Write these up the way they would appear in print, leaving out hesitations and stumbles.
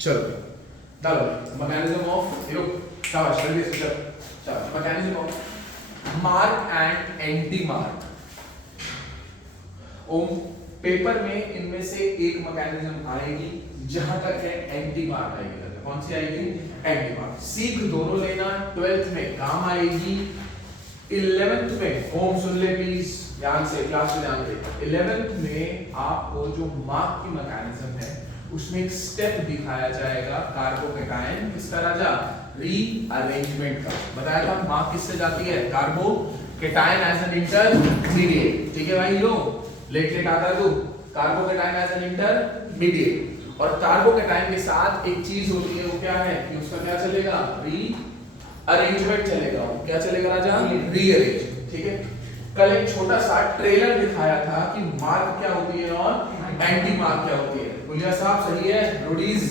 चलो डालो mechanism of शाबाश जल्दी से चलो शाबाश mechanism of mark and anti mark. Om paper में इनमें से एक मैकेनिज्म आएगी जहां तक है एंटी मार्क आएगी। कौन सी आएगी? Anti mark. सीख दोनों लेना, 12th में काम आएगी, 11th में होम सुन ले प्लीज ध्यान से, क्लास में ध्यान दे। 11th में आपको जो मार्क की मैकेनिज्म है उसमें एक स्टेप दिखाया जाएगा कार्बोकेटायन किसका राजा? रीअरेंजमेंट का। बताया था मार्क किससे जाती है? Carbocation as an intermediate. ठीक है भाई लोग, लेट आता तू कार्बोकेटायन एज एन इंटरमीडिएट। और कार्बोकेटायन के साथ एक चीज होती है, वो क्या है कि उसका क्या चलेगा? रीअरेंजमेंट चलेगा। क्या चलेगा राजा? रीअरेंज। ठीक है, कल एक छोटा सा ट्रेलर दिखाया था कि मार्क क्या होती है और एंटी मार्क क्या होती है। बोलिए साहब सही है, रोडीज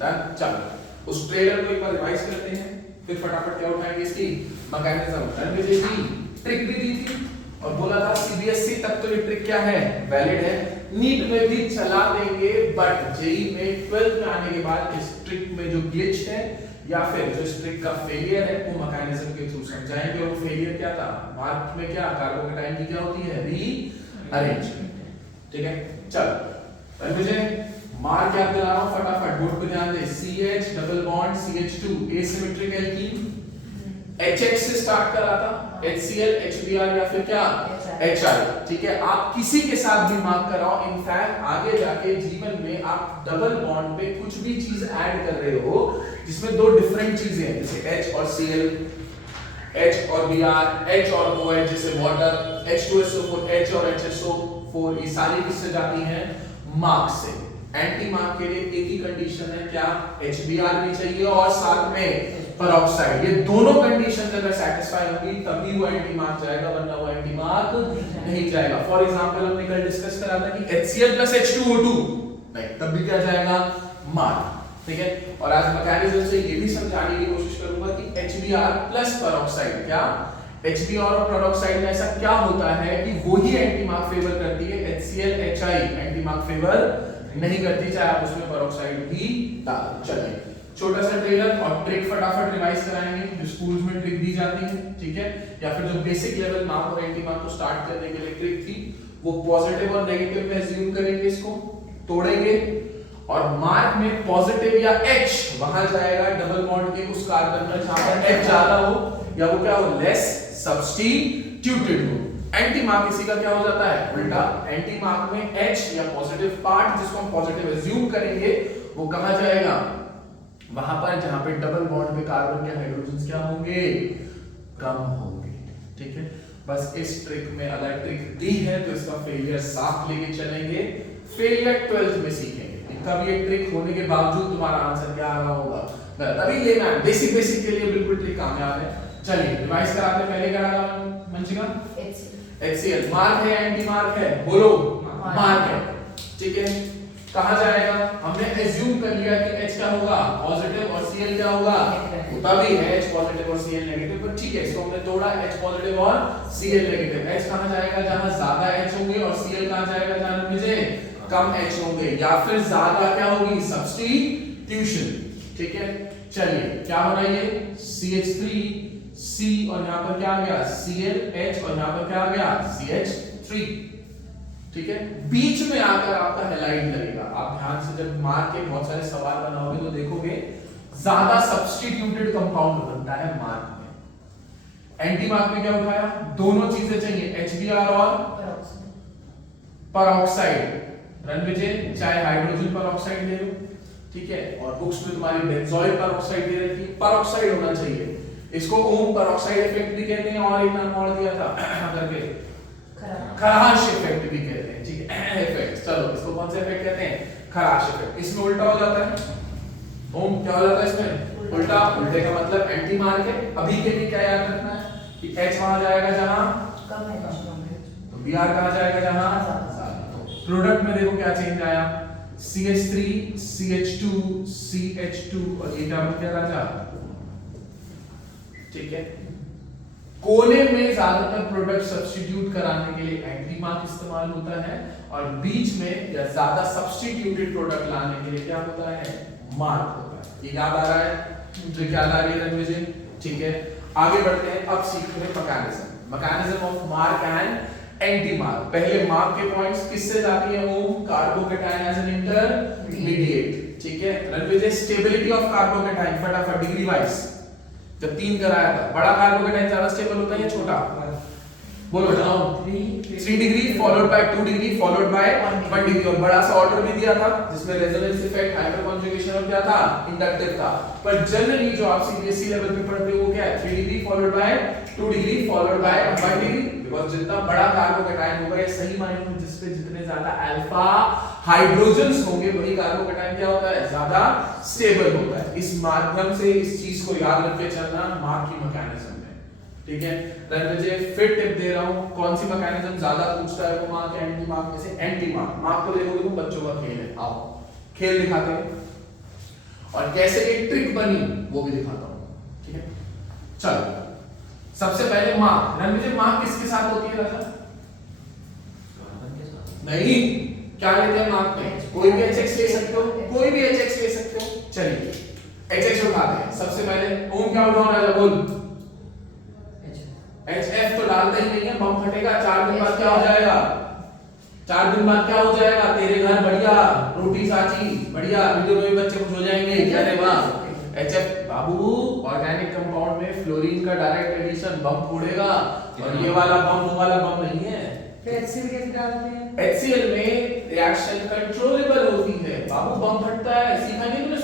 डन। चलो उस ट्रेलर को एक बार रिवाइज करते हैं, फिर फटाफट क्या उठाएंगे इसकी मैकेनिज्म। ट्रिक भी दी थी और बोला था सीबीएसई तक तो ये ट्रिक क्या है? वैलिड है। नीट में भी चला देंगे, बट जेई में 12th में आने के बाद इस ट्रिक में जो ग्लिच है या फिर जो इस ट्रिक का फेलियर है वो मैकेनिज्म के थ्रू समझाएंगे। और फेलियर क्या था? मार्क में क्या कार्बोकेटायन की क्या होती है? रीअरेंजमेंट। ठीक है, चलो मुझे मार्क याद दिला रहा हूं फटाफट, बोर्ड पे ध्यान दे। CH double bond CH2 asymmetric alkene, HX से स्टार्ट करा था, HCl HBr या फिर क्या HI। ठीक है, आप किसी के साथ भी मार्क कराओ, इनफैक्ट आगे जाके जीवन में आप डबल बॉन्ड पे कुछ भी चीज ऐड कर रहे हो जिसमें दो डिफरेंट चीजें हैं, जैसे H और Cl, H और Br, H और OH, जैसे वाटर, H2SO4, H और HSO4, ये सारी किससे जाती हैं? मार्क से। एंटी मार्क के लिए एक ही कंडीशन है, क्या? HBr भी चाहिए और साथ में पेरोक्साइड। ये दोनों कंडीशंस अगर सैटिस्फाई होंगी तभी वो एंटी मार्क जाएगा, वरना वो एंटी मार्क नहीं जाएगा। फॉर एग्जांपल हमने कल डिस्कस करा था कि HCl + H2O2 नहीं, तब भी क्या जाएगा? मार्क। ठीक है, और आज मैकेनिज्म से ये भी समझाने की कोशिश करूंगा कि HBr + पेरोक्साइड, क्या HBr और पेरोक्साइड में ऐसा क्या होता है कि वही एंटी मार्क फेवर करती है, HCl HI anti mark favour नहीं करती, चाहे आप उसमें पेरोक्साइड भी डाल। चलिए छोटा सा ट्रेलर और ट्रिक फटाफट रिवाइज कराएंगे जो स्कूल्स में ट्रिक दी जाती है। ठीक है, या फिर जो बेसिक लेवल मार्क और एंटी मार्क को स्टार्ट करने के लिए ट्रिक थी, वो पॉजिटिव और नेगेटिव में अज्यूम करेंगे, इसको तोड़ेंगे और मार्क में पॉजिटिव या H वहां जाएगा डबल बॉन्ड के उस कार्बन पर जहां पर H ज्यादा हो या वो क्या हो? लेस सब्स्टिट्यूटेड हो। एंटी मार्क इसी का क्या हो जाता है? उल्टा। एंटी मार्क में H या पॉजिटिव पार्ट जिसको हम पॉजिटिव अज्यूम करेंगे वो कहां जाएगा? वहां पर जहां पे डबल बॉन्ड पे कार्बन के हाइड्रोजन्स क्या होंगे? कम होंगे। ठीक है, बस इस ट्रिक में अलग ट्रिक दी है तो इसका फेलियर साफ लेके चलेंगे। फेलियर 12th में सीखेंगे, कब ये ट्रिक होने के बावजूद तुम्हारा आंसर क्या आ रहा होगा? अभी ये मैम बेसिक के लिए बिल्कुल ट्रिक कामयाब है। चलिए रिवाइज कराते हैं। पहले क्या रहा मंचिका? HCl मार्क है, एंटी मार्क है, बोलो मार्क है। ठीक है, कहां जाएगा? हमने एज्यूम कर लिया कि H क्या होगा? पॉजिटिव और Cl क्या होगा? तभी है H पॉजिटिव और Cl नेगेटिव, पर ठीक है इसको हमने तोड़ा, H पॉजिटिव और Cl नेगेटिव। H कहां जाएगा? जहां ज्यादा H होंगे, और Cl कहां जाएगा? जहां मुझे कम H होंगे, या फिर ज्यादा क्या होगी? सब्स्टिट्यूशन। ठीक है, चलिए क्या हो रहा है? ये CH3C और यहां पर क्या आ गया? ClH और यहां पर क्या आ गया? CH3। ठीक है, बीच में आकर आपका हैलाइड लगेगा। आप ध्यान से जब मार्क के बहुत सारे सवाल बनाओगे तो देखोगे ज्यादा सब्स्टिट्यूटेड कंपाउंड बनता है मार्क में। एंटी मार्क में क्या उठाया? दोनों चीजें चाहिए, HBr और पेरोक्साइड। रन विजय, चाहे हाइड्रोजन पेरोक्साइड ले लो, ठीक है, और बुक्स में तुम्हारी बेंजोइल पेरोक्साइड दे रखी है, पेरोक्साइड होना चाहिए। इसको ओम पेरोक्साइड इफेक्ट भी कहते हैं, और एक नाम और दिया था करके खराश इफेक्ट भी कहते हैं। ठीक है, इफेक्ट। चलो इसको कौन सा इफेक्ट कहते हैं? खराश इफेक्ट। इसमें उल्टा हो जाता है। ओम क्या हो जाता है इसमें? उल्टा। उल्टे का मतलब एंटी मार्क है। अभी के लिए क्या याद रखना है कि H वहां जाएगा जहां कम है, तो Br कहां जाएगा? जहां ज्यादा। प्रोडक्ट में देखो क्या चेंज आया, CH3 CH2 CH2 और ये क्या बन गया राजा? ठीक है, कोने में ज्यादातर प्रोडक्ट सब्स्टिट्यूट कराने के लिए एंटी मार्क इस्तेमाल होता है, और बीच में या ज्यादा सब्स्टिट्यूटेड प्रोडक्ट लाने के लिए क्या होता है? मार्क होता है। ये याद आ रहा है? ट्रिक याद आ रही है रणवीर जी? ठीक है, आगे बढ़ते हैं। अब सीखते हैं mechanism of mark and anti mark. पहले मार्क के पॉइंट्स किससे जाती है? ओम कार्बोकैटायन एज एन इंटरमीडिएट। ठीक है रणवीर जी, स्टेबिलिटी ऑफ कार्बोकैटायन फटाफट डिग्री वाइज जब 3 कराया था, बड़ा कार्बोकैटायन ज्यादा स्टेबल होता है या छोटा? बोलो बताओ। 3 degree followed by 2 degree followed by 1 degree, और बड़ा सा ऑर्डर भी दिया था जिसमें रेजोनेंस इफेक्ट, हाइपर कॉन्जुगेशन और क्या था? इंडक्टिव था। पर जनरली जो आप सीबीएसई लेवल पे पढ़ते हो वो क्या है? 3 degree followed by 2 degree followed by 1 degree, because जितना बड़ा कार्बोकैटायन होगा या सही मायने में जिस पे जितने ज्यादा अल्फा हाइड्रोजन्स होंगे वही कार्बोकैटायन क्या होता है? ज्यादा स्टेबल होता है। इस माध्यम से इस चीज को याद रख के चलना मार्क की मैकेनिज्म है। ठीक है रणवीर जी, फिर टिप दे रहा हूं, कौन सी मैकेनिज्म ज्यादा पूछता है वो मार्क या एंटी मार्क में से? Anti mark. मार्क को देखोगे तुम, बच्चों का खेल है, आओ खेल दिखाते हैं और कैसे ये ट्रिक बनी वो भी दिखाता हूं। ठीक है चलो, सबसे पहले मार्क। रणवीर जी, मार्क किसके साथ होती है राजा? नहीं, क्या लेते हैं मार्क में? कोई भी HX ले सकते हो, कोई भी HX ले सकते हो। चलिए HX उठाते हैं। सबसे पहले ओम क्या उठाओ राजा? बोल। HF तो डालते ही नहीं है, बम फटेगा। 4 दिन बाद क्या हो जाएगा? 4 दिन बाद क्या हो जाएगा? तेरे घर बढ़िया रोटी साची बढ़िया, वीडियो में भी बच्चे खुश हो जाएंगे। क्या रे वाह, HF बाबू ऑर्गेनिक कंपाउंड में फ्लोरीन का डायरेक्ट एडिशन बम फोड़ेगा, और ये वाला बम वो वाला बम नहीं है। फिर HCl कैसे डालते हैं? HCl में रिएक्शन कंट्रोलेबल होती है बाबू, बम फटता है। सीखा नहीं तुमने?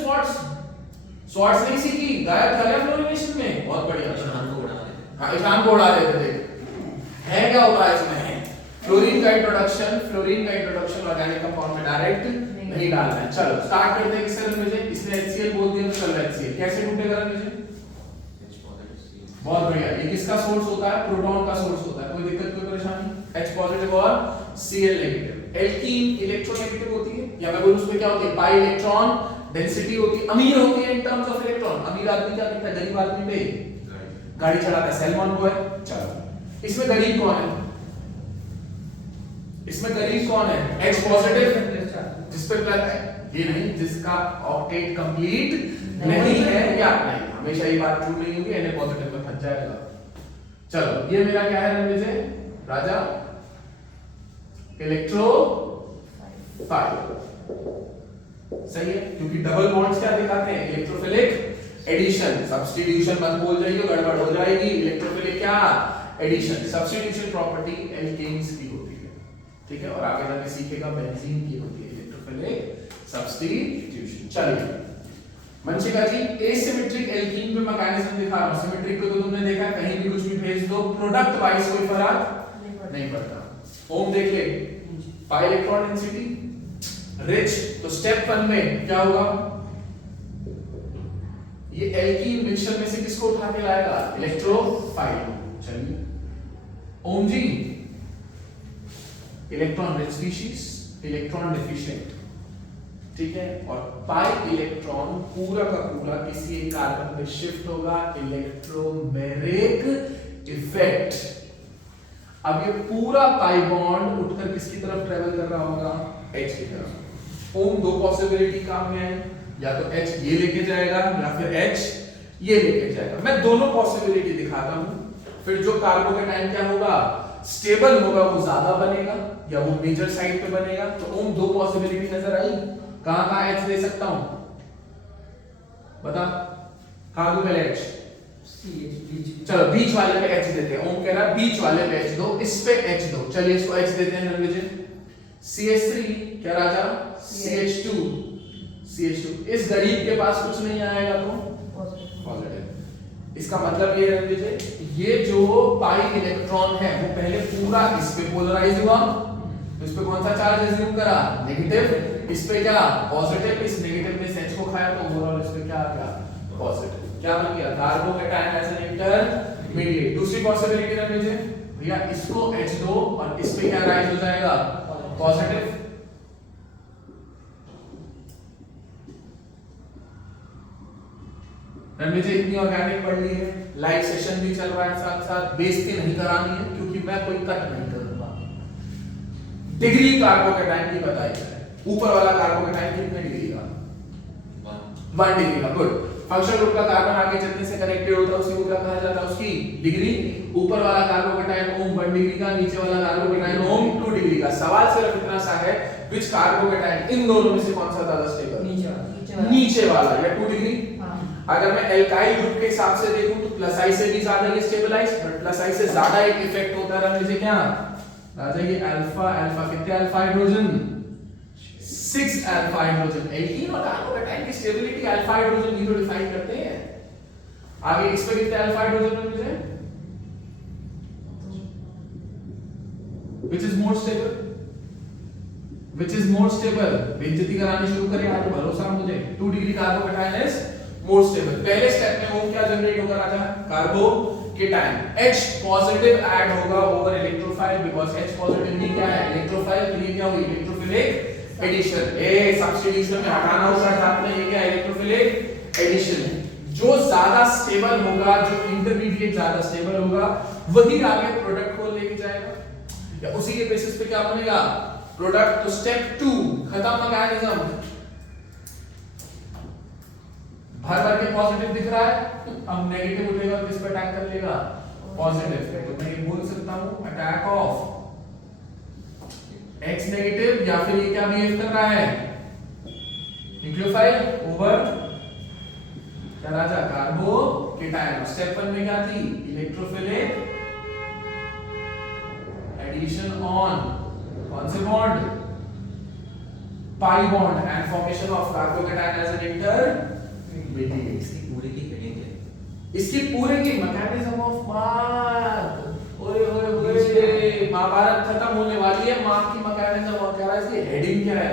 स्वॉट्स नहीं सीखी? गायब कर लिया फ्लोरिनेशन में, बहुत बढ़िया। ईशान को उड़ा देते थे। है क्या होता है इसमें? फ्लोरीन का इंट्रोडक्शन ऑर्गेनिक कंपाउंड में डायरेक्ट नहीं डालना है। चलो स्टार्ट करते हैं किससे? रणवीर जी, इसने HCl बोल दिया तो चलो HCl कैसे टूटेगा रणवीर जी? बहुत बढ़िया। ये किसका सोर्स होता है? प्रोटॉन का सोर्स होता है। कोई दिक्कत, कोई परेशानी? H पॉजिटिव और Cl नेगेटिव। एल्कीन इलेक्ट्रोनेगेटिव होती है, या मैं बोलूं उसमें क्या होती है? पाई इलेक्ट्रॉन डेंसिटी होती है, अमीर होती है इन टर्म्स ऑफ इलेक्ट्रॉन। अमीर आदमी क्या करता है? गरीब आदमी पे गाड़ी चलाता है, सैलमन बॉय। चलो इसमें गरीब कौन है? इसमें गरीब कौन है? H पॉजिटिव जिस पे प्लस है, ये नहीं जिसका ऑक्टेट कंप्लीट नहीं है, या नहीं, हमेशा ये बात ट्रू नहीं होगी, Na पॉजिटिव में फंस जाएगा। चलो ये मेरा क्या है रणवीर जी? राजा इलेक्ट्रो 5 सही है, क्योंकि डबल बॉन्ड्स क्या दिखाते हैं? Electrophilic addition. सब्स्टिट्यूशन मत बोल जाइए, गड़बड़ हो जाएगी। इलेक्ट्रोफिलिक क्या? एडिशन। सब्स्टिट्यूशन प्रॉपर्टी एल्केन्स की होती है। ठीक है, और आगे जाके सीखेगा बेंजीन की होती है इलेक्ट्रोफिलिक सब्स्टिट्यूशन। चलिए मंशिका जी, एसिमेट्रिक एल्कीन पे मैकेनिज्म दिखा रहा हूं। सिमेट्रिक को तो तुमने देखा, कहीं भी कुछ भी भेज दो, प्रोडक्ट वाइज कोई फर्क नहीं पड़ता। ओम देख ले, पाई इलेक्ट्रॉन डेंसिटी रिच, तो स्टेप 1 में क्या होगा? ये एल्कीन मिक्सचर में से किसको उठा के लाएगा? इलेक्ट्रोफाइल। चलिए Om ji, electron rich species, electron deficient. ठीक है, और पाई इलेक्ट्रॉन पूरा का पूरा किसी एक कार्बन पे शिफ्ट होगा, इलेक्ट्रोमेरिक इफेक्ट। अब ये पूरा पाई बॉन्ड उठकर किसकी तरफ ट्रेवल कर रहा होगा? H की तरफ। ओम दो पॉसिबिलिटी काम में है, या तो H ये लेके जाएगा या फिर H ये लेके जाएगा। मैं दोनों पॉसिबिलिटी दिखाता हूं, फिर जो कार्बोकैटायन क्या होगा? स्टेबल होगा, वो ज्यादा बनेगा या वो मेजर साइड पे बनेगा। तो ओम दो पॉसिबिलिटी नजर आई, कहां कहां H दे सकता हूं? बता, कहां दूं पहले H? चलो बीच वाले पे H देते हैं। ओम कह रहा है बीच वाले पे H दो, इस पे H दो। चलिए इसको H देते हैं रणवीर जी। CH3 क्या राजा? CH2। इस गरीब के पास कुछ नहीं आएगा तो पॉजिटिव। इसका मतलब ये रणवीर जी, ये जो पाई इलेक्ट्रॉन है वो पहले पूरा इस पे पोलराइज हुआ, तो इस पे कौन सा चार्ज एज्यूम करा? नेगेटिव। इस पे क्या? पॉजिटिव। इस नेगेटिव ने H को खाया तो ओवरऑल इस पे क्या आ गया? पॉजिटिव। क्या बन गया? Carbocation as an intermediate. दूसरी पॉसिबिलिटी रणवीर जी, भैया इसको H दो और इस पे क्या राइज हो जाएगा? पॉजिटिव। रणवीर जी इतनी ऑर्गेनिक पढ़ ली है, लाइव सेशन भी चल रहा है साथ साथ, बेइज्जती नहीं करानी है क्योंकि मैं कोई कट नहीं करूंगा। डिग्री कार्बोकैटायन की बताई जाए, ऊपर वाला कार्बोकैटायन कितने डिग्री का? 1 डिग्री का। गुड। फंक्शनल ग्रुप का कार्बन आगे चलने से कनेक्टेड होता है, उसी को क्या कहा जाता है? उसकी डिग्री। ऊपर वाला कार्बोकेटाइन ओम 1 डिग्री का, नीचे वाला कार्बोकेटाइन ओम 2 डिग्री का। सवाल सिर्फ इतना सा है, विच कार्बोकेटाइन इन दोनों में से कौन सा ज्यादा स्टेबल? नीचे वाला या 2 डिग्री। अगर मैं एल्काइल ग्रुप के हिसाब से देखूं तो प्लस आई से भी ज्यादा ये स्टेबलाइज, बट प्लस आई से ज्यादा एक इफेक्ट होता है मुझे क्या राजा, ये अल्फा अल्फा कितने alpha hydrogen? 6 alpha hydrogen. Alkene और कार्बोकेटाइन की स्टेबिलिटी अल्फा हाइड्रोजन ही तो डिफाइन करते हैं। आगे इस पे कितने अल्फा हाइड्रोजन है मुझे? which is more stable? which is more stable? बेइज्जती करानी शुरू करें आज, भरोसा मुझे। 2 degree carbocation is more stable. पहले स्टेप में वो क्या जनरेट होगा राजा? कार्बोकेटाइन। H पॉजिटिव ऐड होगा over electrophile, because H positive नहीं क्या है? इलेक्ट्रोफाइल। तो ये क्या हुई? Electrophilic addition. ए सब्स्टिट्यूशन में हटाना होगा साथ में, ये क्या? Electrophilic addition. जो ज्यादा स्टेबल होगा, जो इंटरमीडिएट ज्यादा स्टेबल होगा, वही आगे प्रोडक्ट को लेके जाएगा, या उसी के बेसिस पे क्या बनेगा? प्रोडक्ट। तो स्टेप 2 खत्म मैकेनिज्म। भर के पॉजिटिव दिख रहा है, अब नेगेटिव उठेगा, किस पे अटैक कर लेगा? पॉजिटिव। तो मैं ये बोल सकता हूं अटैक ऑफ X नेगेटिव, या फिर ये क्या बिहेव कर रहा है? न्यूक्लियोफाइल ओवर क्या राजा? कार्बोकेटाइन। स्टेप 1 में क्या थी? इलेक्ट्रोफिलिक एडिशन ऑन कौन से bond? Pi bond, and formation of carbocation as an intermediate. इसकी पूरे की मैकेनिज्म ऑफ मार्क। ओए ओए ओए, महाभारत खत्म होने वाली है, मार्क की मैकेनिज्म। और कह रहा है इसकी हेडिंग क्या है?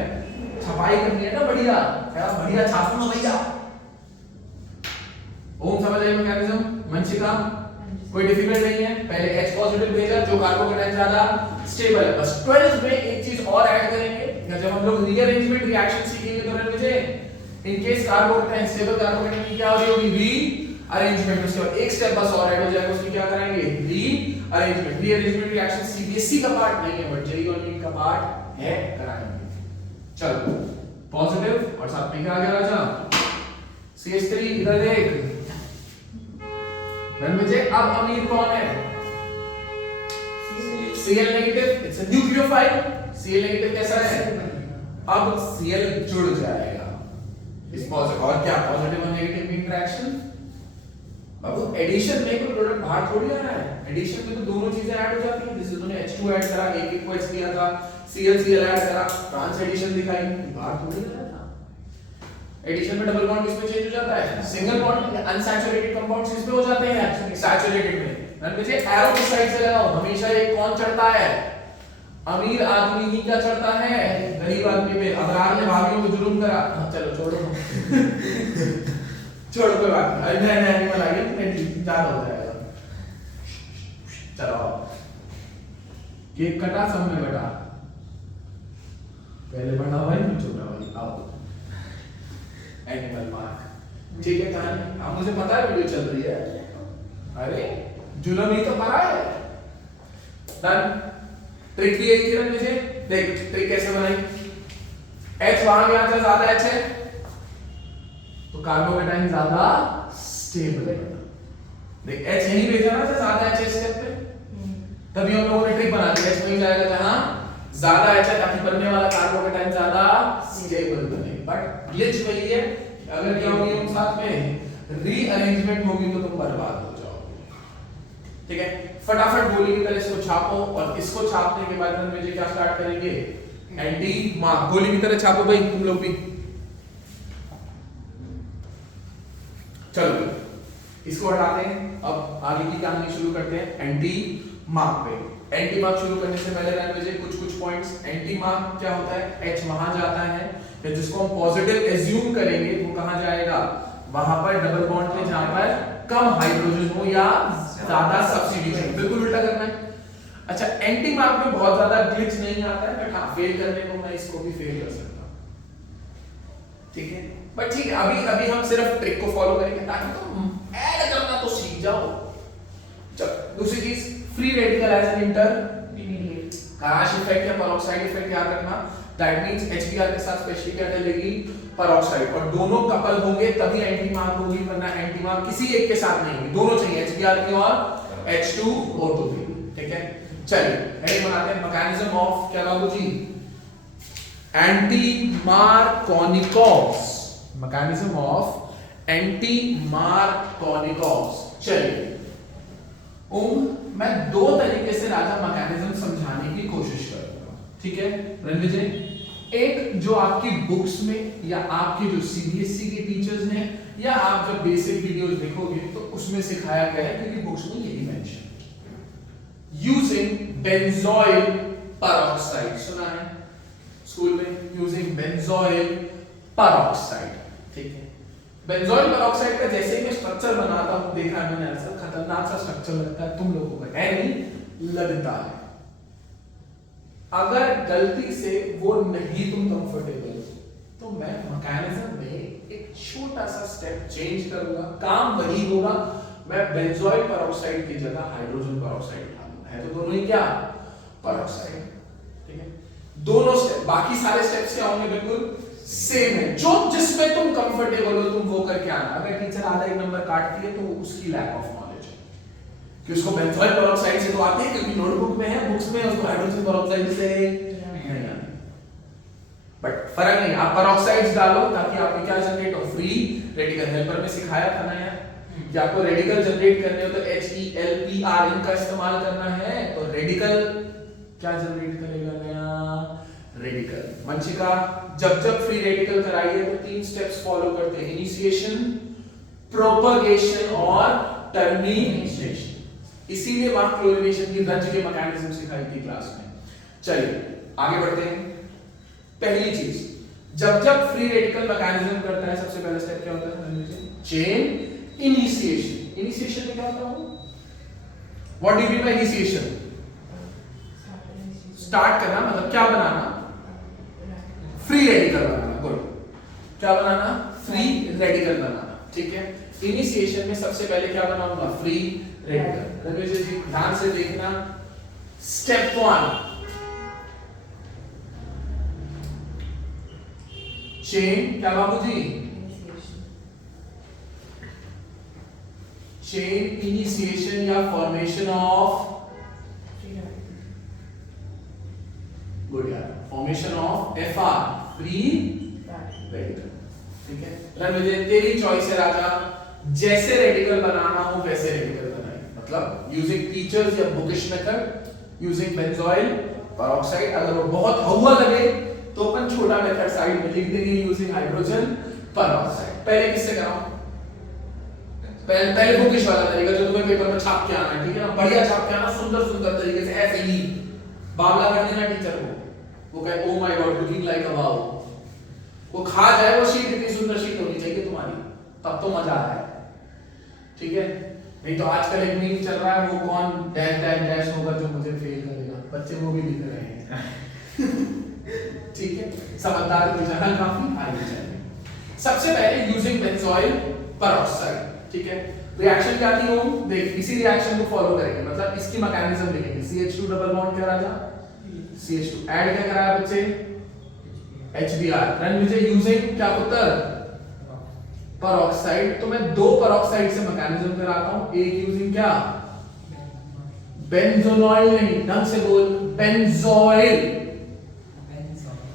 छपाई करनी है ना बढ़िया, कह रहा बढ़िया छापो ना भैया। ओम समझ आई मैकेनिज्म? मंशिका कोई डिफिकल्ट नहीं है। पहले H पॉजिटिव भेजा, जो कार्बोकेटाइन ज्यादा स्टेबल है। बस 12th में एक चीज और ऐड करेंगे, जब हम लोग रीअरेंजमेंट रिएक्शन सीखेंगे तो मुझे in case carbocation stable carbocation की क्या होगी? रीअरेंजमेंट। उसके बाद एक स्टेप बस और ऐड हो जाएगा, उसमें क्या कराएंगे? रीअरेंजमेंट। रीअरेंजमेंट रिएक्शन सीबीएसई का पार्ट नहीं है, बट जेईई और नीट का पार्ट है, कराएंगे। चलो पॉजिटिव और साथ में क्या आ गया राजा? CH3 इधर देख। मुझे अब अमीर कौन है? Cl negative. It's a nucleophile. Cl negative कैसा है? अब Cl जुड़ जाएगा इस पॉजिटिव। और क्या पॉजिटिव और नेगेटिव की इंटरेक्शन? अब एडिशन में कोई प्रोडक्ट बाहर थोड़ी आ रहा है, एडिशन में तो दोनों चीजें ऐड हो जाती हैं। जैसे तूने H2 ऐड करा, एक को H दिया था, Cl ऐड करा, ट्रांस एडिशन दिखाई, बाहर थोड़ी आ रहा था। एडिशन में डबल बॉन्ड किस पे चेंज हो जाता है? Single bond. अनसैचुरेटेड कंपाउंड्स किस पे हो जाते हैं? सैचुरेटेड में। मुझे एरो की साइड से लगाओ, हमेशा एक कौन चढ़ता है? अमीर आदमी ही क्या चढ़ता है? गरीब आदमी पे। अबरार ने भाभियों को जुल्म करा। चलो छोड़ो छोड़ कोई बात नहीं। अरे नया एनिमल आ गया, ज्यादा हो जाएगा। चलो केक कटा, सब में बटा, पहले बड़ा भाई फिर छोटा भाई। आओ एनिमल मार्क। ठीक है कहानी। अब मुझे पता है वीडियो चल रही है, अरे जुलम ही तो करा है। डन। ट्रिक भी यही थी मुझे। देख ट्रिक कैसे बनाई? H वहां गया था, ज्यादा H है तो कार्बोकेटाइन ज्यादा स्टेबल है। देख H यहीं भेजा ना, ज्यादा H स्टेप पे, तभी हम लोगों ने ट्रिक बना दी। H वहीं जाएगा जहां ज्यादा H है, ताकि बनने वाला कार्बोकेटाइन ज्यादा स्टेबल बने। बट ग्लिच वही है, अगर क्या होगी उन साथ में रीअरेंजमेंट होगी तो तुम बर्बाद हो जाओगे। ठीक है, फटाफट गोली की तरह इसको छापो, और इसको छापने के बाद हम मुझे क्या स्टार्ट करेंगे? Anti mark. गोली की तरह छापो भाई तुम लोग भी। चलो इसको हटाते हैं, अब आगे की कहानी शुरू करते हैं एंटी मार्क पे। एंटी मार्क शुरू करने से पहले मुझे कुछ पॉइंट्स। एंटी मार्क क्या होता है? H वहां जाता है, या जिसको हम पॉजिटिव एज्यूम करेंगे वो कहां जाएगा? वहां पर डबल बॉन्ड पे जहां पर कम हाइड्रोजन हो या ज्यादा सब्स्टिट्यूशन। बिल्कुल उल्टा करना है। अच्छा, एंटी मार्क में बहुत ज्यादा ग्लिच नहीं आता है, बट हाँ फेल करने को मैं इसको भी फेल कर सकता हूं। ठीक है, बट ठीक है, अभी हम सिर्फ ट्रिक को फॉलो करेंगे ताकि तुम ऐड करना तो सीख जाओ। चलो दूसरी चीज, free radical as an intermediate. काश इफेक्ट या पेरोक्साइड इफेक्ट याद रखना। दैट मींस HBr के साथ स्पेशली क्या डलेगी? peroxide, और दोनों कपल होंगे तभी एंटी मार्क होगी, वरना एंटी मार्क किसी एक के साथ नहीं होगी, दोनों चाहिए, HBr और H2O2 भी, ठीक है। चलिए हेडिंग बनाते हैं, मैकेनिज्म ऑफ क्या बाबू जी, एंटी मार्कोनिकॉस, मैकेनिज्म ऑफ एंटी मार्कोनिकॉस। चलिए मैं दो तरीके से राजा मैकेनिज्म समझाने की कोशिश करूंगा, ठीक है रणविजय। एक जो आपकी बुक्स में या आपके जो सीबीएसई के टीचर्स ने या आप जब बेसिक वीडियोस देखोगे तो उसमें सिखाया गया है, क्योंकि बुक्स में यही मेंशन यूजिंग बेंजोइल पेरोक्साइड, सुना है स्कूल में, यूजिंग बेंजोइल पेरोक्साइड, ठीक है। बेंजोइल पेरोक्साइड का जैसे ही मैं स्ट्रक्चर बनाता हूं, देखा है मैंने, ऐसा खतरनाक सा स्ट्रक्चर लगता है तुम लोगों को, है नहीं लगता है। अगर गलती से वो नहीं तुम कंफर्टेबल तो मैं मैकेनिज्म में एक छोटा सा स्टेप चेंज करूंगा, काम वही होगा, मैं बेंजोइल पेरोक्साइड की जगह हाइड्रोजन पेरोक्साइड डालूंगा, है तो दोनों ही क्या पेरोक्साइड, ठीक है। दोनों स्टेप, बाकी सारे स्टेप्स क्या होंगे, बिल्कुल सेम है, जो जिसमें तुम कंफर्टेबल हो तुम वो करके आना। अगर टीचर आधा एक नंबर काटती है तो उसकी लैक ऑफ नॉलेज है, कि उसको बेंजोइल पेरोक्साइड से तो आते हैं, क्योंकि नोटबुक में है, बुक्स में उसको हाइड्रोजन पेरोक्साइड से नहीं आते। बट फर्क नहीं, आप पेरोक्साइड्स डालो ताकि आपके क्या जनरेट हो, फ्री रेडिकल। हेल्पर में सिखाया था ना यार कि आपको रेडिकल जनरेट करने हो तो HELPR इनका इस्तेमाल करना है, तो रेडिकल क्या जनरेट करेगा, नया रेडिकल। वंशिका जब जब फ्री रेडिकल कराइए तो 3 स्टेप्स फॉलो करते हैं, इनिशिएशन, प्रोपगेशन और टर्मिनेशन। इसीलिए वहां क्लोरीनेशन की रंज के मैकेनिज्म सिखाई थी क्लास में। चलिए आगे बढ़ते हैं। पहली चीज, जब जब फ्री रेडिकल मैकेनिज्म करता है सबसे पहला स्टेप क्या होता है, चेन इनिशिएशन। इनिशिएशन में क्या होता है, what do you mean by initiation, start करना, मतलब क्या बनाना, फ्री रेडिकल बनाना, गुड, क्या बनाना, फ्री रेडिकल बनाना, ठीक है। इनिशिएशन में सबसे पहले क्या बनाऊंगा, फ्री रेडिकल। रमेश जी ध्यान से देखना, स्टेप 1 चेन, क्या बाबूजी, चेन इनिशिएशन या फॉर्मेशन ऑफ, गुड यार, formation of FR, free radical, ठीक है। रणविजय तेरी चॉइस है राजा, जैसे रेडिकल बनाना हो वैसे रेडिकल बनाए, मतलब यूजिंग टीचर्स या bookish method, using benzoyl peroxide. अगर वो बहुत हवा लगे तो अपन छोटा मेथड साइड में लिख देंगे, यूजिंग हाइड्रोजन पेरोक्साइड। पहले किससे कराऊं, पहले बुकिश वाला तरीका जो तुम्हें पेपर में छाप के आना है, ठीक है ना, बढ़िया छाप के आना, सुंदर सुंदर तरीके से, ऐसे ही बावला कर देना टीचर को, वो कहे oh my God looking like a wow, वो खा जाए वो शीट, इतनी सुंदर शीट होनी चाहिए तुम्हारी, तब तो मजा आए, ठीक है। नहीं तो आजकल एक मीम चल रहा है, वो कौन डैश डैश डैश होगा जो मुझे फेल करेगा, बच्चे वो भी लिख रहे हैं ठीक है, समझदार हो जाना काफी आगे चाहिए। सबसे पहले यूजिंग बेंजोइल पेरोक्साइड, ठीक है। रिएक्शन क्या थी ओम, देख इसी रिएक्शन को फॉलो करेंगे, मतलब इसकी मैकेनिज्म लिखेंगे, CH2 डबल बॉन्ड क्या राजा, CH2 ऐड क्या कराया बच्चे, HBr। रणविजय यूजिंग क्या पुत्र, पेरोक्साइड। तो मैं 2 पेरोक्साइड से मैकेनिज्म कराता हूं, एक यूजिंग क्या, बेंजोनॉइल, नहीं ढंग से बोल, बेंजोइल,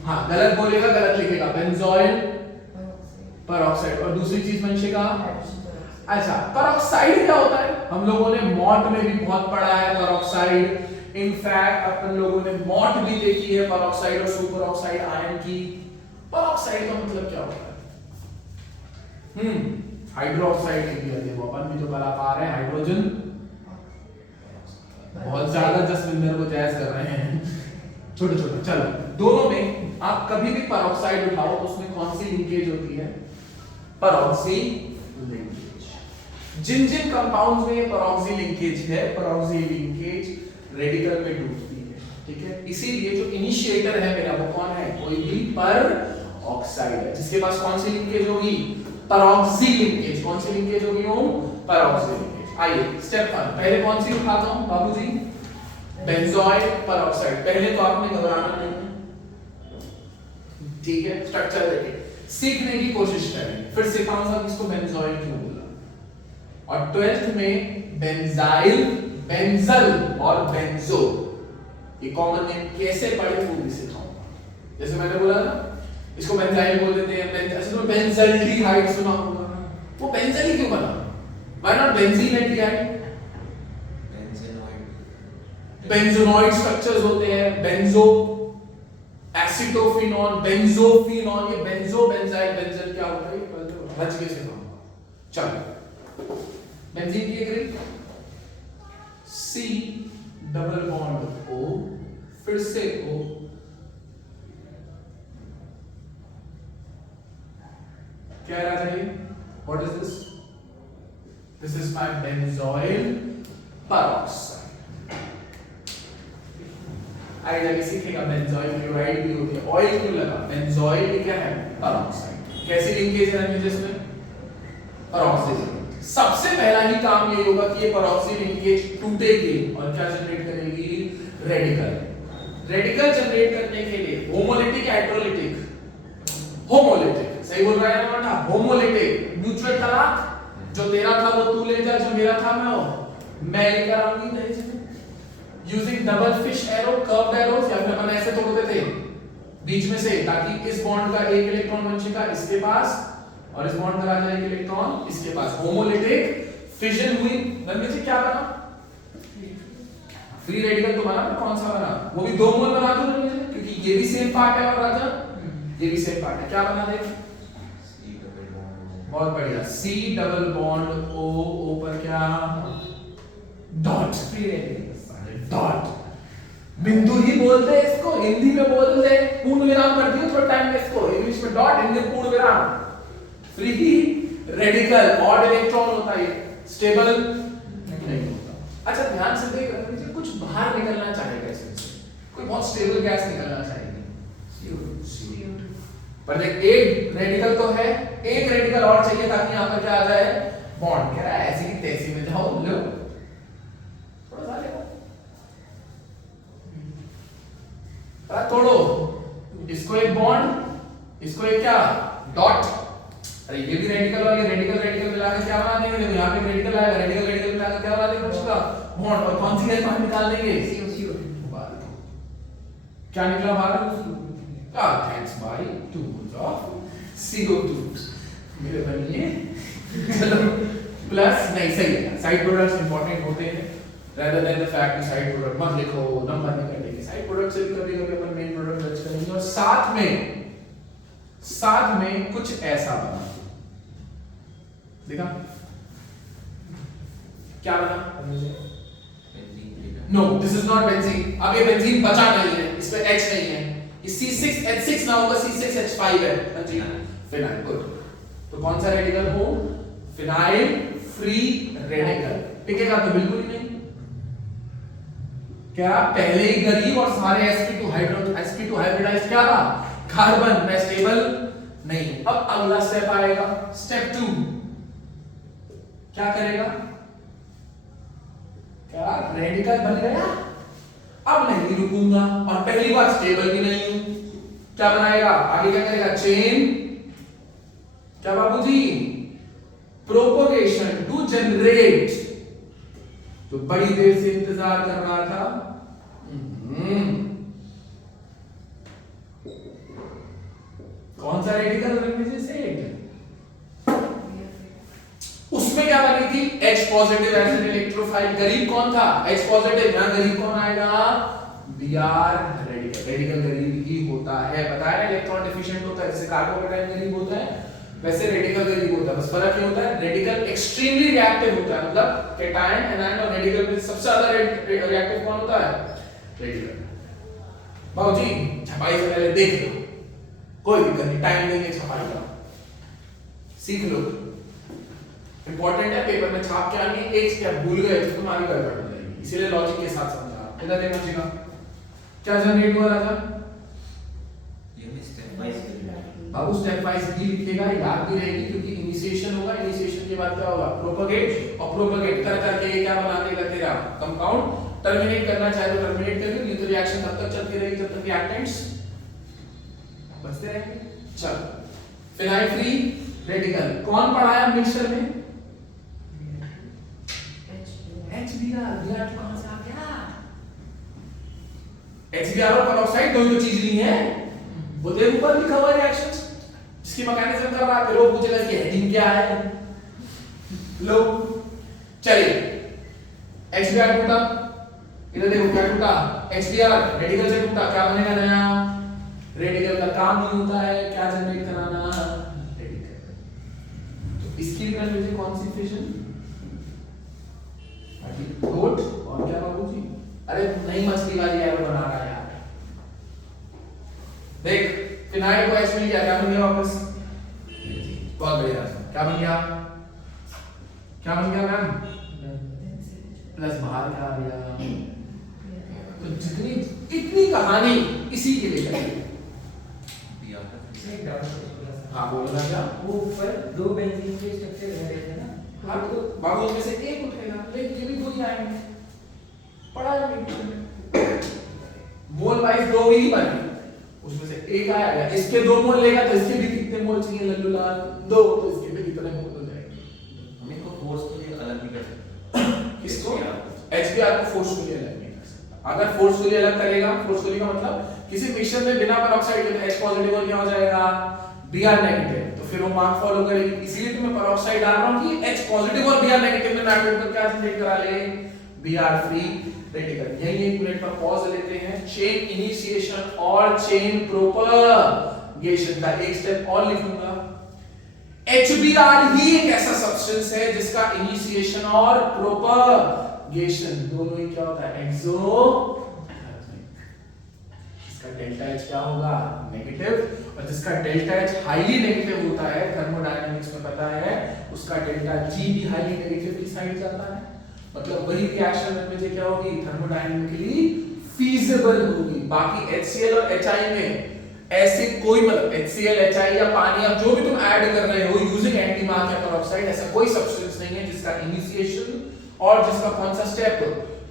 हाँ गलत बोलेगा गलत लिखेगा, बेंजोइल पेरोक्साइड। और दूसरी चीज वंशिका, अच्छा पेरोक्साइड क्या होता है, हम लोगों ने मॉट में भी बहुत पढ़ा है पेरोक्साइड, इनफैक्ट अपन लोगों ने मॉट भी देखी है पेरोक्साइड और सुपर ऑक्साइड आयन की। पेरोक्साइड का मतलब क्या होता है, हाइड्रोक्साइड लिख दिया, देखो अपन भी तो कलाकार हैं, हाइड्रोजन, बहुत ज्यादा जसविंदर को जैज कर रहे हैं छोटे छोटे। चलो दोनों में आप कभी भी पेरोक्साइड उठाओ तो उसमें कौन सी लिंकेज होती है, पेरोक्सी लिंकेज। जिन जिन कंपाउंड्स में पेरोक्सी लिंकेज है, पेरोक्सी लिंकेज रेडिकल में डूबती है, ठीक है। इसीलिए जो इनिशिएटर है मेरा वो कौन है, कोई भी पेरोक्साइड है जिसके पास कौन सी लिंकेज होगी, पेरोक्सी लिंकेज। कौन सी लिंकेज होगी वो, पेरोक्सी लिंकेज। आइए स्टेप 1 पहले कौन सी उठाता हूं बाबूजी, बेंजोइल पेरोक्साइड। पहले तो आपने घबराना नहीं है, ठीक है, स्ट्रक्चर देखिए। सीखने की कोशिश करेंगे, फिर सिखाऊंगा कि इसको बेंजोइल क्यों बोला। और 12th में बेंजाइल, बेंजल और बेंजो ये कॉमन नेम कैसे पढ़े वो भी सिखाऊंगा। जैसे मैंने बोला ना, इसको बेंजाइल बोल देते हैं, ऐसे तो बेंजल्डिहाइड सुना होगा, वो बेंजल ही क्यों बना? Why not benzaldehyde? Benzenoid structures होते हैं, बेंजो, एसिटोफिनॉल, बेंजोफिनॉल, ये बेंजो, बेंजाइल, बेंजल क्या होता है ये रच के सिखाऊंगा। चलो बेंजीन की एक C डबल बॉन्ड O, फिर से O, क्या रहा था ये? What is this? This is my benzoyl peroxide. आगे जाके सीखेगा बेंजोइल क्लोराइड भी होती है, ऑयल क्यों लगा? बेंजोइल ये क्या है? पेरोक्साइड। कैसी लिंकेज है इमेजेस में? पेरोक्सिल। सबसे पहला ही काम ये होगा कि ये पेरोक्सिल लिंकेज टूटेगी और क्या जनरेट करेगी? रेडिकल। रेडिकल जनरेट करने के लिए होमोलिटिक, हाइड्रोलिटिक, होमोलिटिक, सही बोल रहा है ना? होमोलिटिक, म्यूचुअल तलाक, जो तेरा था वो तू ले जा, जो मेरा था मैं लेकर आऊंगी, नहीं जी। Using double fish arrow, curved arrows, या फिर अपन ऐसे तोड़ते थे बीच में से, ताकि इस बॉन्ड का एक इलेक्ट्रॉन बचेगा इसके पास और इस बॉन्ड का आ जाएगा एक इलेक्ट्रॉन इसके पास। होमोलिटिक फिजन हुई, नंबर जी क्या बना? फ्री रेडिकल तो बना, पर कौन सा बना? वो भी 2 मोल बना दो क्योंकि ये भी सेम पार्ट है और राजा ये भी सेम पार्ट है। क्या बना दे? बहुत बढ़िया, C double bond O, O पर क्या? डॉट, फ्री रेडिकल डॉट, बिंदु ही बोलते हैं इसको, हिंदी में बोलते हैं पूर्ण विराम कर दियो थोड़ा टाइम में, इसको इंग्लिश में डॉट, हिंदी में पूर्ण विराम। फ्री रेडिकल, ऑड इलेक्ट्रॉन होता है, स्टेबल नहीं होता। अच्छा ध्यान से देख, मुझे कुछ बाहर निकलना चाहेगा इसमें से, कोई बहुत स्टेबल गैस निकलना चाहेगी, पर देख एक रेडिकल तो है, एक रेडिकल और चाहिए ताकि यहां पर क्या आ जाए? बॉन्ड। कह रहा है ऐसी की तैसी में जाओ, लो थोड़ा सा ले तोड़ो, इसको एक बॉन्ड, इसको एक क्या? डॉट। अरे ये भी रेडिकल और ये रेडिकल रेडिकल मिलाकर क्या बना देंगे? देखो यहाँ पे रेडिकल आएगा, रेडिकल रेडिकल मिलाकर क्या बना देंगे? उसका बॉन्ड। और कौन सी गैस बाहर निकाल देंगे? क्या निकला बाहर? थैंक्स भाई, 2 मोल्स ऑफ CO2 मेरे बनिए। चलो प्लस, नहीं सही है, साइड प्रोडक्ट्स इंपॉर्टेंट होते हैं rather than the fact कि साइड प्रोडक्ट मत लिखो, नंबर नहीं कटेंगे। साइड प्रोडक्ट से भी कभी-कभी अपन मेन प्रोडक्ट टच करेंगे। और साथ में कुछ ऐसा बना, देखा क्या बना? No, this is not benzene. अब ये बेंजीन बचा नहीं है, इसमें H नहीं है, ये C6H6 ना होगा, C6H5 है बेंजीन, फिनाइल। गुड, तो कौन सा रेडिकल हो? Phenyl free radical. टिकेगा तो बिल्कुल ही नहीं। क्या पहले ही गरीब और सारे sp2 हाइब्रिडाइज्ड क्या था? कार्बन में स्टेबल नहीं। अब अगला स्टेप आएगा, स्टेप 2। क्या करेगा? क्या रेडिकल बन गया? अब नहीं रुकूंगा, और पहली बार स्टेबल भी नहीं हूं, क्या बनाएगा? आगे क्या करेगा? चेन, क्या बाबूजी? प्रोपोगेशन टू जनरेट, तो बड़ी देर से इंतजार कर रहा था। कौन सा रेडिकल बनने से? उसमें क्या बनी थी? H positive acid electrophile. गरीब कौन था? H positive. यहां गरीब कौन आएगा? Br radical. रेडिकल गरीब ही होता है, बताया ना, इलेक्ट्रॉन डिफिशिएंट होता है, जैसे कार्बोकेटाइन गरीब होता है वैसे रेडिकल गरीब होता है। बस फर्क ये होता है, रेडिकल एक्सट्रीमली रिएक्टिव होता है, मतलब कैटायन, एनायन और रेडिकल में सबसे ज्यादा रिएक्टिव कौन होता है? रेडिकल। बाबूजी छपाई से पहले देख लो, कोई दिक्कत नहीं, टाइम देंगे छपाई का, सीख लो, इंपॉर्टेंट है, पेपर में छाप के आएंगे। एक स्टेप भूल गए तो तुम्हारी गड़बड़ हो जाएगी, इसीलिए लॉजिक के साथ समझा। इधर देखना चाहिए क्या जनरेट हुआ राजा? बाबू स्टेप वाइज भी लिखेगा, याद भी रहेगी, क्योंकि इनिशिएशन होगा, इनिशिएशन के बाद क्या होगा? प्रोपगेट, और प्रोपगेट कर करके ये क्या बना देगा? तेरा कंपाउंड। टर्मिनेट करना चाहे तो टर्मिनेट कर लो, नहीं तो रिएक्शन तब तक चलती रहेगी जब तक रिएक्टेंट्स बचते रहेंगे। चलो फिनाइल फ्री रेडिकल कौन पढ़ाया मिक्सचर में? HBr। Br तो कहां से आ गया? HBr और पेरोक्साइड दोनों चीज नहीं है, वो देख ऊपर लिखा हुआ रिएक्शंस जिसकी मैकेनिज्म कर रहा है, फिर वो पूछेगा कि हेडिंग क्या है। लो चलिए HBr टूटा, इधर देखो क्या टूटा, HBr रेडिकल से टूटा, क्या बनेगा नया? रेडिकल का काम नहीं होता है क्या जनरेट कराना? रेडिकल। तो इसकी भी वैल्यू कौन सी इक्वेशन? डॉट और क्या बाबूजी? अरे नई मछली वाली एरो बना रहा है यार। देख फिनाइल को H मिल गया, क्या बन गया वापस? बहुत बढ़िया, क्या बन गया? क्या बन गया मैम? प्लस बाहर क्या आ गया? तो जितनी इतनी कहानी इसी के लिए करेंगे। हाँ बोलना क्या? वो ऊपर दो बेंजीन के स्ट्रक्चर बने थे ना, हाँ तो बाबू में से एक उठेगा, लेकिन ये भी दो ही आएंगे, पढ़ा है मोल वाइज दो ही बने, उसमें से एक आएगा, इसके दो मोल लेगा तो इसके भी कितने मोल चाहिए लल्लू लाल? दो, तो इसके भी कितने मोल हो जाएंगे? हम इनको फोर्सफुली अलग भी कर सकते। किसको? HBr को फोर्सफुली अलग नहीं कर सकता। अगर फोर्सफुली अलग करेगा, फोर्सफुली का मतलब किसी मिक्सचर में बिना पेरोक्साइड के H पॉजिटिव और क्या हो जाएगा? Br नेगेटिव, तो फिर वो मार्क फॉलो करेगी। इसीलिए तो मैं पेरोक्साइड डाल रहा हूं कि H पॉजिटिव और Br नेगेटिव में मैच होकर क्या जनरेट करा ले? Br free radical. यही एक मिनट पर पॉज लेते हैं। चेन इनिशिएशन और चेन प्रोपगेशन का एक स्टेप और लिखूंगा। HBr ही एक ऐसा सब्सटेंस है जिसका इनिशिएशन और प्रोपगेशन दोनों ही क्या होता है? एक्सोथर्मिक। इसका डेल्टा H क्या होगा? नेगेटिव, और जिसका डेल्टा H हाईली नेगेटिव होता है, थर्मोडायनामिक्स में पता है, उसका डेल्टा G भी हाईली नेगेटिव की साइड जाता है। मतलब वही रिएक्शन में मुझे क्या होगी? थर्मोडायनामिकली फीजिबल होगी। बाकी HCl और HI में ऐसे कोई मतलब HCl HI या पानी आप जो भी तुम ऐड कर रहे हो यूजिंग एंटीमार्क या पेरोक्साइड, ऐसा कोई सब्सटेंस नहीं है जिसका इनिशिएशन और जिसका कौन सा स्टेप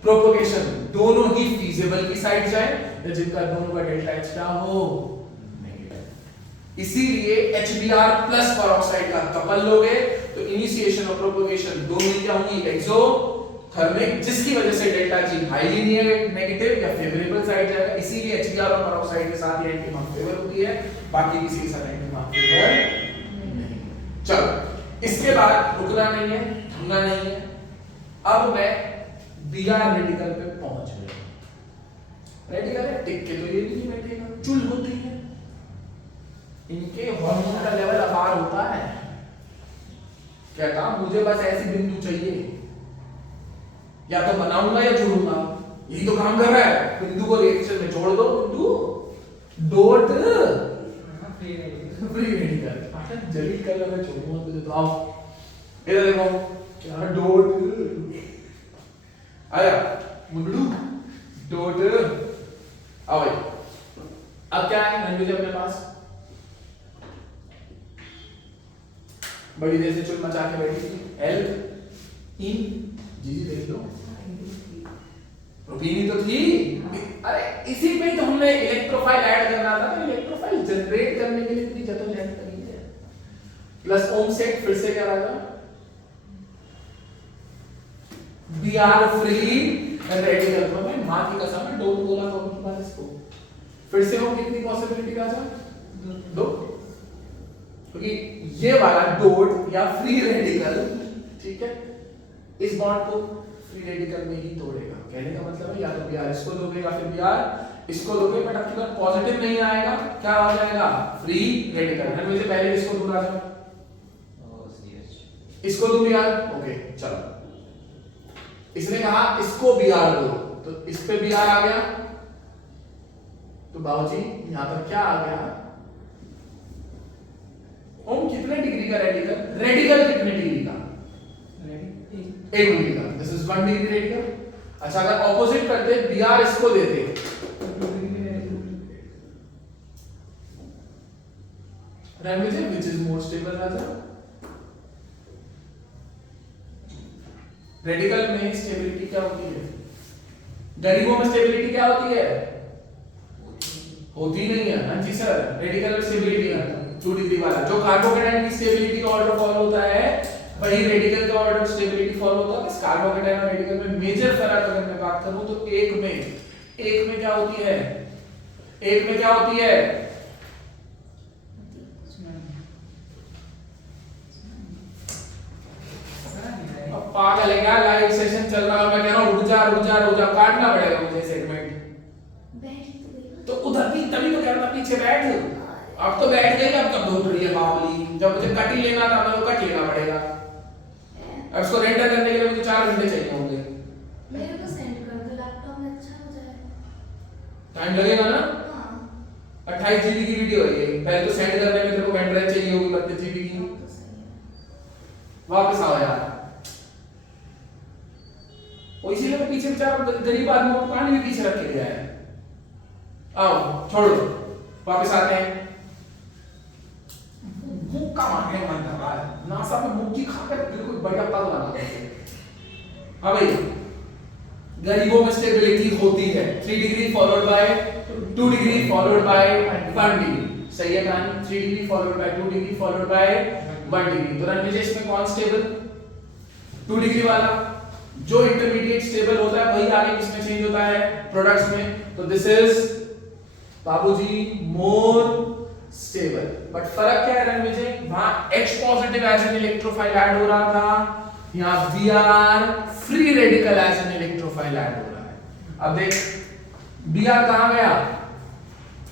प्रोपगेशन दोनों ही फीजिबल की साइड जाए, या जिनका दोनों का डेल्टा H क्या हो? नेगेटिव। इसीलिए HBr प्लस पेरोक्साइड का कपल लोगे तो इनिशिएशन और प्रोपगेशन दोनों ही क्या होंगी? एक्सोथर्मिक, जिसकी वजह से डेल्टा G हाईली नेगेटिव या फेवरेबल साइड जाएगा। इसीलिए HBr और पेरोक्साइड के साथ ये एंटीमार्क फेवर होती है, बाकी किसी के साथ एंटीमार्क फेवर नहीं। चलो इसके बाद रुकना नहीं है, थमना नहीं है। अब मैं Br रेडिकल पे पहुंच गया। रेडिकल है टिक के तो ये भी नहीं बैठेगा, चुल होती है, इनके हार्मोन का लेवल अपार होता है। क्या कहा? मुझे बस ऐसी बिंदु चाहिए, या तो बनाऊंगा या जोड़ूंगा, यही तो काम कर रहा है। बिंदु को रिएक्शन में जोड़ दो, बिंदु डॉट फ्री रेडिकल। अच्छा जलील कलर में छोड़ूंगा तुझे तो। आओ इधर देखो, क्या डॉट आया मुंडू डॉट। आओ भाई, अब क्या है लैंग्वेज अपने पास? बड़ी देर से चुल मचा के बैठी थी। एल इन जी देख लो, प्रोटीन ही तो थी। अरे इसी पे तो हमने इलेक्ट्रोफाइल ऐड करना था, तो इलेक्ट्रोफाइल जनरेट करने के लिए इतनी जद्दोजहद करी है। प्लस ओम सेट फिर से क्या रहेगा? Br free radical. तो मैं मां की कसम है डॉट बोला तो उनकी बात इसको फिर से हम कितनी पॉसिबिलिटी का जा? दो, क्योंकि ये वाला डॉट या फ्री रेडिकल, ठीक है, इस बॉन्ड को फ्री रेडिकल में ही तोड़ेगा। कहने का मतलब है या तो Br इसको दोगे या फिर Br इसको दोगे, बट आपके पास पॉजिटिव नहीं आएगा, क्या आ जाएगा? Free radical. मैं मुझे पहले इसको दूं राजा, इसको दूं Br, ओके चलो। इसने कहा इसको Br दो, तो इस पे Br आ गया, तो बाबूजी यहां पर क्या आ गया? ओम कितने डिग्री का रेडिकल? रेडिकल कितने डिग्री का? 1 डिग्री का। This is 1 degree radical. अच्छा अगर ऑपोजिट करते, Br इसको देते, which is more stable Raja? Radical में स्टेबिलिटी क्या होती है? गरीबों में स्टेबिलिटी क्या होती है? होती नहीं है। हाँ जी सर, रेडिकल में स्टेबिलिटी आता है। 2 डिग्री वाला। जो कार्बोकेटाइन की स्टेबिलिटी का ऑर्डर फॉलो होता है वही रेडिकल का ऑर्डर स्टेबिलिटी फॉलो होता है। बस कार्बोकेटाइन और रेडिकल में मेजर फर्क अगर मैं बात करूं तो एक में क्या होती है, एक में क्या होती है, अब पागल है क्या, लाइव सेशन चल रहा है, मैं कह रहा हूं रुक जा, काटना पड़ेगा मुझे सेगमेंट। तो उधर भी तभी तो कह रहा था पीछे बैठ, अब तो बैठ गई, अब कब ढूंढ रही है बावली, जब मुझे कट ही लेना था मैं कट लेना पड़ेगा। अब इसको रेंडर करने के लिए मुझे 4 घंटे चाहिए होंगे। मेरे को सेंड कर दो, लैपटॉप में अच्छा हो जाए। टाइम लगेगा ना? हाँ 28 जीबी की वीडियो है ये, पहले तो सेंड करने में तेरे को पेन ड्राइव चाहिए होगी 32 जीबी की। तो सही है। वापस आओ यार, और इसीलिए मैं पीछे बेचारा गरीब आदमी को कहानी भी पीछे रख के गया है। आओ छोड़ो, वापस आते हैं। मुक्का मारने का मन कर रहा है, नासा में मुक्की खाकर बिल्कुल बढ़िया पल लगा देते। हाँ भाई, गरीबों में स्टेबिलिटी होती है 3 degree followed by 2 degree followed by 1 degree. सही है कहानी, 3 degree followed by 2 degree followed by 1 degree. तो रणविजय इसमें कौन स्टेबल? 2 डिग्री वाला। जो इंटरमीडिएट स्टेबल होता है वही आगे किसमें चेंज होता है, प्रोडक्ट्स में। तो दिस इज बाबूजी मोर स्टेबल। बट फर्क क्या है रणविजय, वहां H positive as an electrophile add हो रहा था, यहां Br free radical as an electrophile add हो रहा है। अब देख Br कहां गया,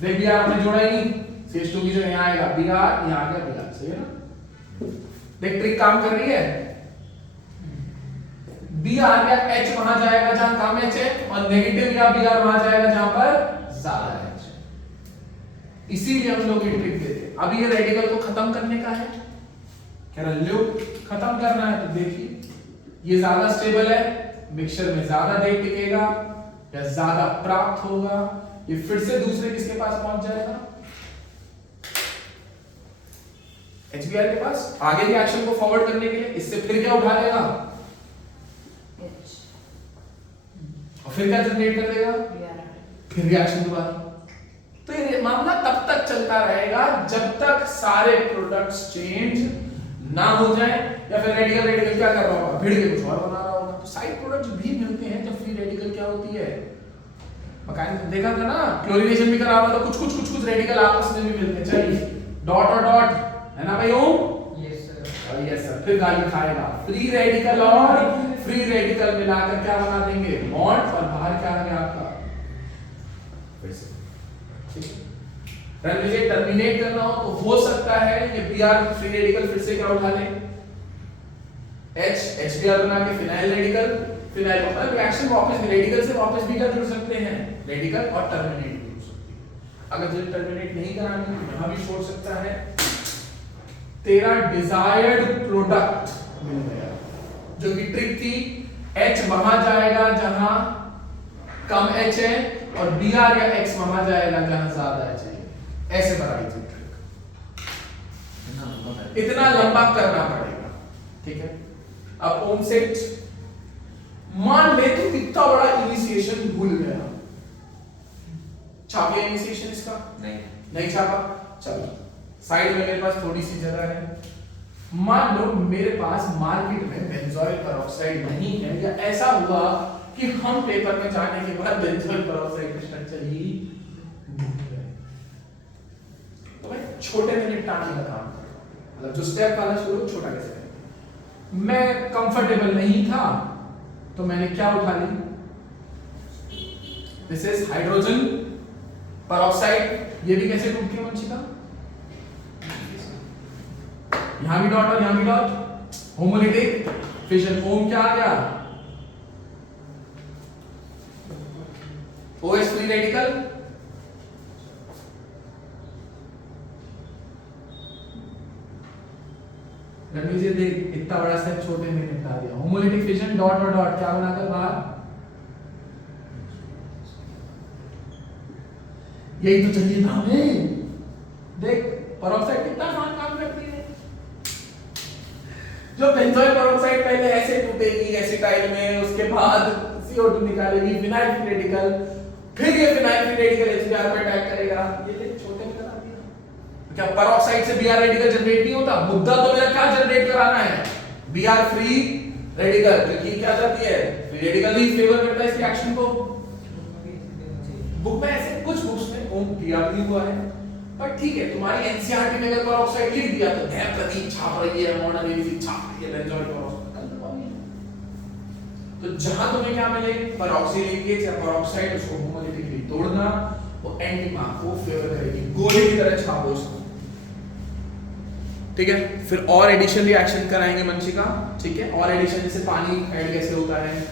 देख Br हमने जोड़ा ही नहीं, CH2 की जगह यहां आएगा Br, यहां आ गया Br। सही है ना? देख ट्रिक काम कर रही है। Br या H वहां जाएगा जहां कम H है, और नेगेटिव या Br वहां जाएगा जहां पर ज्यादा H है। इसीलिए हम लोग ये ट्रिक देते हैं। अब ये रेडिकल को खत्म करने का है, कह रहा लूप खत्म करना है। तो देखिए ये ज्यादा स्टेबल है, मिक्सचर में ज्यादा देर टिकेगा या ज्यादा प्राप्त होगा, ये फिर से दूसरे किसके पास पहुंच जाएगा, HBr के पास, आगे के एक्शन को फॉरवर्ड करने के लिए। इससे फिर क्या उठा लेगा और फिर क्या जनरेट कर देगा, फिर रिएक्शन दोबारा। तो ये मामला तब तक चलता रहेगा जब तक सारे प्रोडक्ट्स चेंज ना हो जाए, या फिर रेडिकल क्या कर रहा होगा, भिड़ के कुछ और बना रहा होगा। तो साइड प्रोडक्ट्स भी मिलते हैं जब फ्री रेडिकल क्या होती है, मैकेनिज्म देखा था ना, क्लोरीनेशन भी करा हुआ तो कुछ रेडिकल आपस में भी मिलते हैं। चलिए डॉट और डॉट है ना भाई Om? Yes sir. Yes sir, फिर गाली खाएगा। फ्री रेडिकल और फ्री रेडिकल मिलाकर क्या बना देंगे, बॉन्ड, और बाहर क्या आ गया आपका वैसे। रणविजय टर्मिनेट करना हो तो हो सकता है ये Br फ्री रेडिकल फिर से क्या उठा ले, HBr बना के फिनाइल रेडिकल, फिनाइल मतलब रिएक्शन वापस रेडिकल से वापस भी क्या जुड़ सकते हैं, रेडिकल, और टर्मिनेट भी हो सकती है। अगर जो टर्मिनेट नहीं करानी तो यहां भी छोड़ सकता है। तेरा डिजायर्ड प्रोडक्ट मिल गया। जो कि ट्रिक थी, H वहां जाएगा जहां कम H है, और Br या X वहां जाएगा जहां ज्यादा H है। ऐसे बनाई थी ट्रिक, इतना लंबा करना पड़ेगा। ठीक है, अब ओम सेट मान ले तो इतना बड़ा इनिशिएशन भूल गया, छाप लिया इनिशिएशन इसका, नहीं छापा, चलो साइड में मेरे पास थोड़ी सी जगह है। मान लो मेरे पास मार्केट में बेंजोइल पेरोक्साइड नहीं है, या ऐसा हुआ कि हम पेपर में जाने के बाद बेंजोइल पेरोक्साइड का स्ट्रक्चर ही भूल गए, तो मैं छोटे में निपटाने का काम कर रहा हूं। मतलब जो स्टेप वाला शुरू छोटा कैसे करें। मैं कंफर्टेबल नहीं था तो मैंने क्या उठा ली, दिस इज हाइड्रोजन पेरोक्साइड। ये भी कैसे टूटती है वंशिका, यहां भी डॉट और यहां भी डॉट, होमोलिटिक फिशन। ओम क्या आ गया, OH फ्री रेडिकल, रणवीर देख इतना बड़ा स्टेप छोटे में निपटा दिया। होमोलिटिक फिशन, डॉट और डॉट क्या बनाकर बाहर, यही तो चाहिए था हमें। देख पेरोक्साइड कितना आसान काम करती है। जो बेंजोइल पेरोक्साइड पहले ऐसे टूटेगी एसिटाइल में, उसके बाद CO2 निकालेगी, फिनाइल फ्री रेडिकल, फिर ये फिनाइल फ्री रेडिकल HBr पे अटैक करेगा। ये देख छोटे में करा दिया। क्या पेरोक्साइड से Br रेडिकल जनरेट नहीं होता? मुद्दा तो मेरा क्या जनरेट कराना है? Br फ्री रेडिकल, क्योंकि क्या करती है? फ्री रेडिकल ही फेवर करता है इस रिएक्शन को। बुक में ऐसे कुछ बुक्स में ओम दिया भी हुआ है, पर ठीक है, तुम्हारी एनसीईआरटी में अगर पेरोक्साइड लिख दिया तो है प्रतीक छाप रही है, मॉडर्न एबीसी छाप रही है, बेंजोइक पेरोक्साइड। तो जहां तुम्हें क्या मिले, पेरोक्सी लिंकेज या पेरोक्साइड, उसको होमोलिटिकली तोड़ना, वो एंटी मार्क को फेवर करेगी, गोले की तरह छापो उसको। ठीक है, फिर और एडिशन रिएक्शन कराएंगे वंशिका। ठीक है, और एडिशन जैसे पानी ऐड कैसे होता है,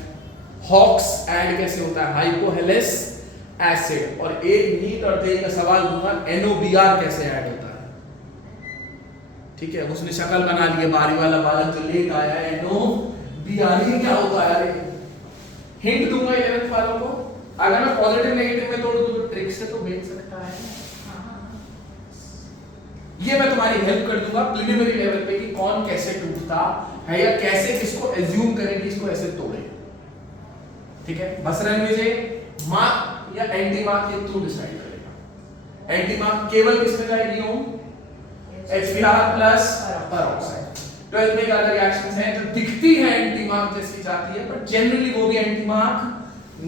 हॉक्स ऐड कैसे होता है, हाइपोहेलेस एसिड, और एक नीट और तेज का सवाल दूंगा, NOBr कैसे ऐड होता है। ठीक है, उसने शक्ल बना ली है, बारी वाला बालक जो लेट आया है, NOBr ये क्या होता है? अरे हिंट दूंगा 11th वालों को, अगर मैं पॉजिटिव नेगेटिव में तोड़ दूं तो ट्रिक से तो बेच सकता है। ये मैं तुम्हारी हेल्प कर दूंगा प्रिलिमिनरी लेवल पे कि कौन कैसे टूटता है या कैसे किसको एज्यूम करें कि इसको ऐसे तोड़े। ठीक है, बस रणविजय मार्क या एंटी मार्क ये तू डिसाइड करेगा। एंटी मार्क केवल किसमें जाएगी ओम? HBr plus peroxide. 12th में क्या रिएक्शंस हैं जो दिखती है एंटी मार्क जैसी जाती है, पर जनरली वो भी एंटी मार्क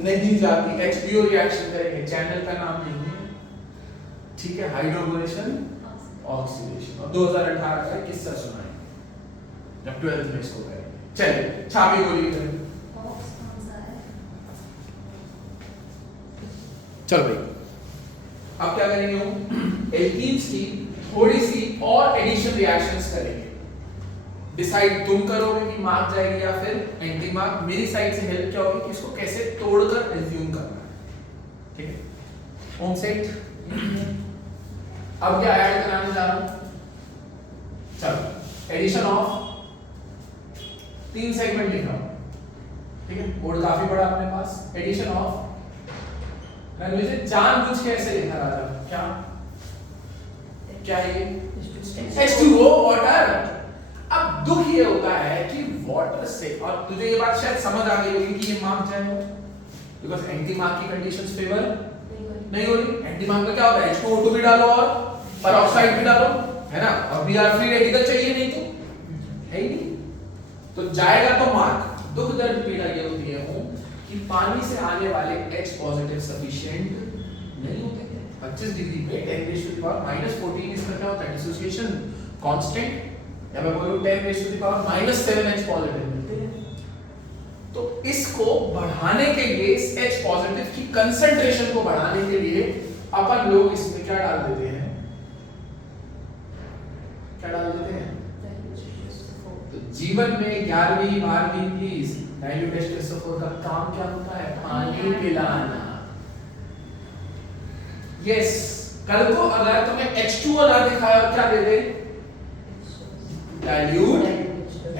नहीं जाती। HBO रिएक्शन करेंगे, चैनल का नाम नहीं है। ठीक है, हाइड्रोजनेशन ऑक्सीडेशन, और 2018 का किस्सा सुना है जब 12th में इसको करेंगे। चलिए छापी गोली करें। बॉक्स कौन सा है? चलो भाई अब क्या करेंगे हम? एल्कीन्स की थोड़ी सी और एडिशन रिएक्शंस करेंगे। डिसाइड तुम करोगे कि मार्क जाएगी या फिर एंटी मार्क। मेरी साइड से हेल्प क्या होगी कि इसको कैसे तोड़कर एज्यूम करना है। ठीक है, ओम सेट। अब क्या ऐड कराने जा रहा हूं? चलो एडिशन ऑफ 3 सेगमेंट लिखा हूं। ठीक है, बोर्ड काफी बड़ा अपने पास। एडिशन ऑफ रणविजय जानबूझ के ऐसे लिखा राजा, क्या क्या है ये? H2O water. अब दुख ये होता है कि वाटर से, और तुझे ये बात शायद समझ आ गई होगी कि ये मार्क जाएगा बिकॉज़ एंटी मार्क की कंडीशंस फेवर नहीं हो रही। एंटी मार्क में क्या होता है? H2O2 भी डालो और पेरोक्साइड भी डालो, है ना, और Br फ्री रेडिकल चाहिए नहीं तो है ही नहीं, तो जाएगा तो मार्क। दुख दर्द पीड़ा ये होती है कि पानी से आने वाले H पॉजिटिव सफिशिएंट नहीं होते। 25 डिग्री पे 10⁻⁻14 इसका क्या होता है? डिसोसिएशन कांस्टेंट, या मैं बोलूं 10⁻⁻7 H पॉजिटिव मिलते हैं। तो इसको बढ़ाने के लिए, इस H पॉजिटिव की कंसंट्रेशन को बढ़ाने के लिए अपन लोग इसमें क्या डाल देते हैं? क्या डाल देते हैं? तो जीवन में 11वीं 12वीं प्लीज डाइल्यूट H2SO4 का काम क्या होता है? पानी पिलाना। यस, कल को अगर तुम्हें H2O ना दिखाया क्या दे दे? Dilute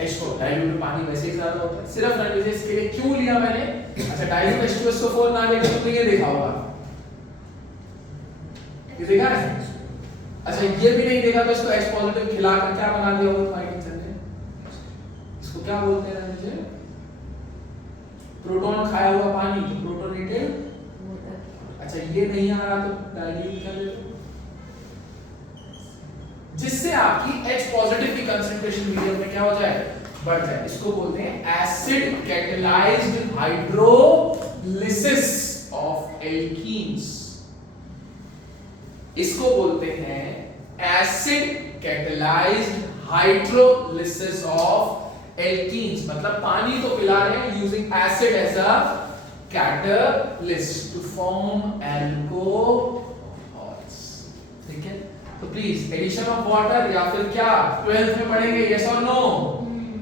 H2O। डाइल्यूट में पानी वैसे ही ज्यादा होता है। सिर्फ रणविजय इसके लिए क्यों लिया मैंने? अच्छा, डाइल्यूट H2SO4 ना लेके तुमने ये देखा होगा, ये देखा है? अच्छा, ये भी नहीं देखा तो इसको H पॉजिटिव खिलाकर क्या बना दिया होगा तुम्हारे टीचर ने? इसको क्या बोलते हैं रणविजय? प्रोटॉन खाया हुआ पानी, तो प्रोटोनेटेड। अच्छा, ये नहीं आ रहा तो डाइल्यूट कर दो, जिससे आपकी H पॉजिटिव की कंसंट्रेशन मीडियम में क्या हो जाए? बढ़ जाए। इसको बोलते हैं acid catalysed hydrolysis of alkenes. इसको बोलते हैं acid catalysed hydrolysis of alkenes. मतलब पानी तो पिला रहे हैं using acid as a catalyst to form alcohols. ठीक है, तो प्लीज एडिशन ऑफ वाटर या फिर क्या 12th में पढ़ेंगे, यस और नो?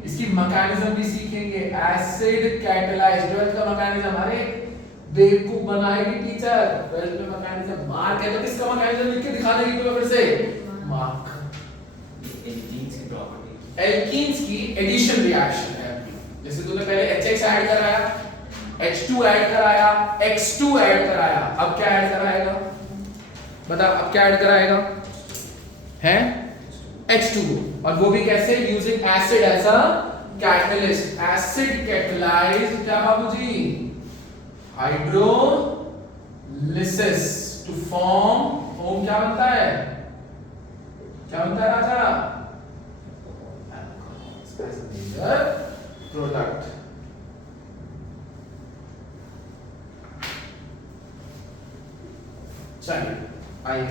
इसकी मैकेनिज्म भी सीखेंगे। एसिड कैटालाइज्ड 12th का मैकेनिज्म, अरे बेवकूफ बनाएगी टीचर। 12th में मैकेनिज्म मार्क है तो किसका मैकेनिज्म लिख के दिखा देगी तुम्हें फिर से? मार्क। एल्कीन्स की प्रॉपर्टी, एल्कीन्स की एडिशन रिएक्शन है। जैसे तूने पहले HX ऐड कराया, H2 ऐड कराया, X2 ऐड कराया, अब क्या ऐड कराएगा? बता, अब क्या ऐड कराएगा? है H2O, और वो भी कैसे? Using acid as a catalyst. Acid catalysed क्या बाबूजी? हाइड्रोलिसिस टू फॉर्म, क्या बनता है? क्या बनता है राजा? प्रोडक्ट। चलिए आइए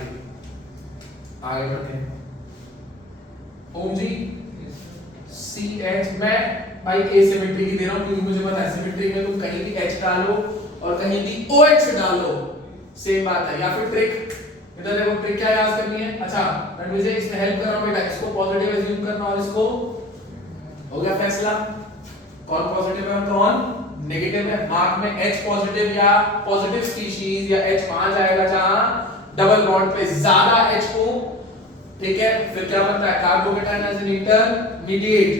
आगे बढ़ते हैं। ओम जी सी एच, मैं भाई एसिमेट्री की दे रहा हूं क्योंकि मुझे पता है सिमेट्री में तुम कहीं भी एच डालो और कहीं भी ओ एच डालो सेम बात है। या फिर ट्रिक, इधर देखो ट्रिक क्या याद करनी है। अच्छा रणवीर जी इसमें हेल्प कर रहा हूं बेटा, इसको पॉजिटिव एज्यूम करना और इसको हो गया फैसला। कौन पॉजिटिव है और कौन नेगेटिव है। मार्क में एच पॉजिटिव या पॉजिटिव स्पीशीज या एच वहां जाएगा जहां डबल बॉन्ड पे ज्यादा एच हो। ठीक है, फिर क्या बनता है carbocation as an intermediate.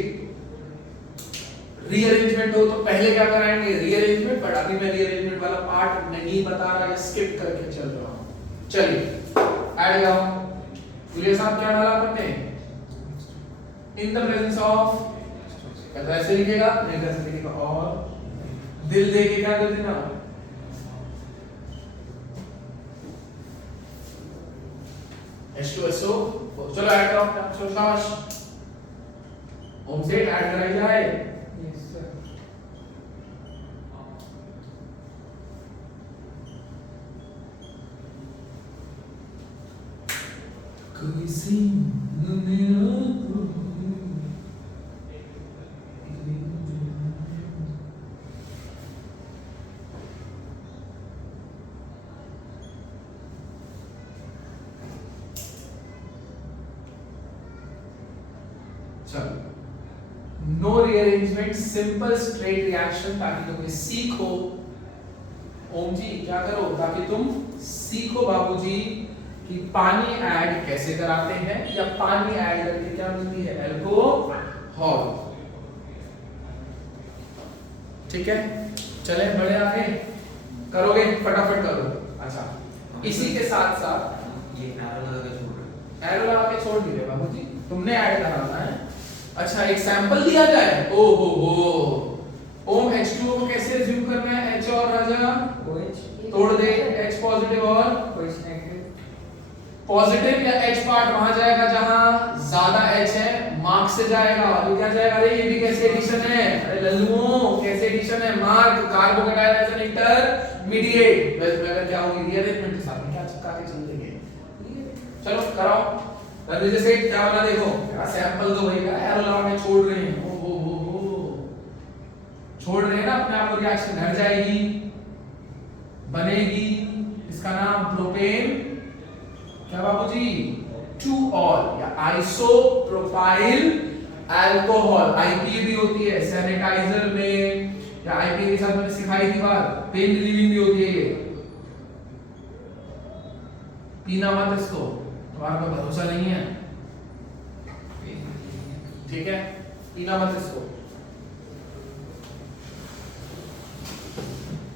Rearrangement हो तो पहले क्या कराएंगे रीअरेंजमेंट, बट अभी मैं रीअरेंजमेंट वाला पार्ट नहीं बता रहा या स्किप करके चल रहा हूं। चलिए ऐड जाओ। बोलिए साहब क्या डाला आपने? इन द प्रेजेंस ऑफ, तो ऐसे लिखेगा नहीं ऐसे लिखेगा और दिल दे के क्या कर देना H2SO। चलो ऐड करो, चलो शाबाश ओम से ऐड कराई जाए। Yes sir. कोई सीन मेरा no rearrangement, simple straight reaction, ताकि तुम सीखो। ओम जी क्या करो ताकि तुम सीखो बाबूजी कि पानी ऐड कैसे कराते हैं या पानी ऐड करके क्या मिलती है अल्कोहल। ठीक है चले बड़े आगे करोगे फटाफट करो। अच्छा इसी के साथ साथ ये एरो लगा के छोड़ रहे एरो लगा के छोड़ दिए बाबूजी, तुमने ऐड कराना है। अच्छा एक सैंपल दिया जाए। ओ हो ओम H2O को कैसे अज्यूम करना है? H और राजा OH तोड़ दे, H पॉजिटिव और OH नेगेटिव। पॉजिटिव या H पार्ट वहां जाएगा जहां ज्यादा H है, मार्क से जाएगा। ये क्या जाएगा? अरे ये भी कैसे एडिशन है? अरे लल्लुओं कैसे एडिशन है? Mark carbocation as an intermediate. Well में अगर क्या होगी रीअरेंजमेंट के साथ में क्या चिपका के चल देंगे। चलो कराओ रवि जैसे क्या बना देखो, सैंपल तो वही का एरो लगा के छोड़ रहे हैं। ओ हो छोड़ रहे हैं ना, अपने आप रिएक्शन घट जाएगी, बनेगी। इसका नाम प्रोपेन क्या बाबूजी? 2 ऑल या आइसोप्रोपाइल अल्कोहल। आईपी भी होती है सैनिटाइजर में, या आईपी के साथ मैंने सिखाई थी बात, पेन रिलीविंग भी होती है। ये पीना मत इसको, तुम्हारा को भरोसा नहीं है। ठीक है पीना मत इसको।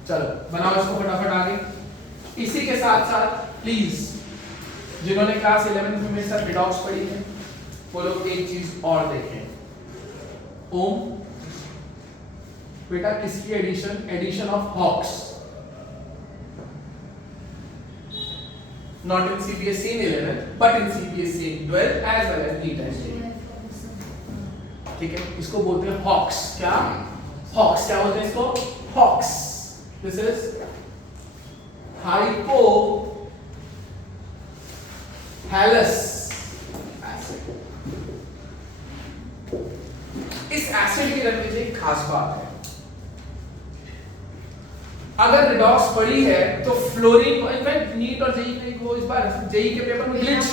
चलो बनाओ इसको फटाफट आगे। इसी के साथ साथ प्लीज जिन्होंने क्लास 11th में मेरे साथ रिडॉक्स पढ़ी है वो लोग एक चीज और देखें। ओम बेटा किसकी addition? Addition of HOX. Not in CBSE in 11th, but in CBSE in 12th as well as NEET and JEE। ठीक है इसको बोलते हैं हॉक्स। क्या हॉक्स क्या बोलते हैं इसको? HOX. This is hypohalous acid. इस एसिड की रखने से एक खास बात है, अगर रिडॉक्स पड़ी है तो फ्लोरीन, इनफैक्ट नीट और जेई में को इस बार जेई के पेपर में ग्लिच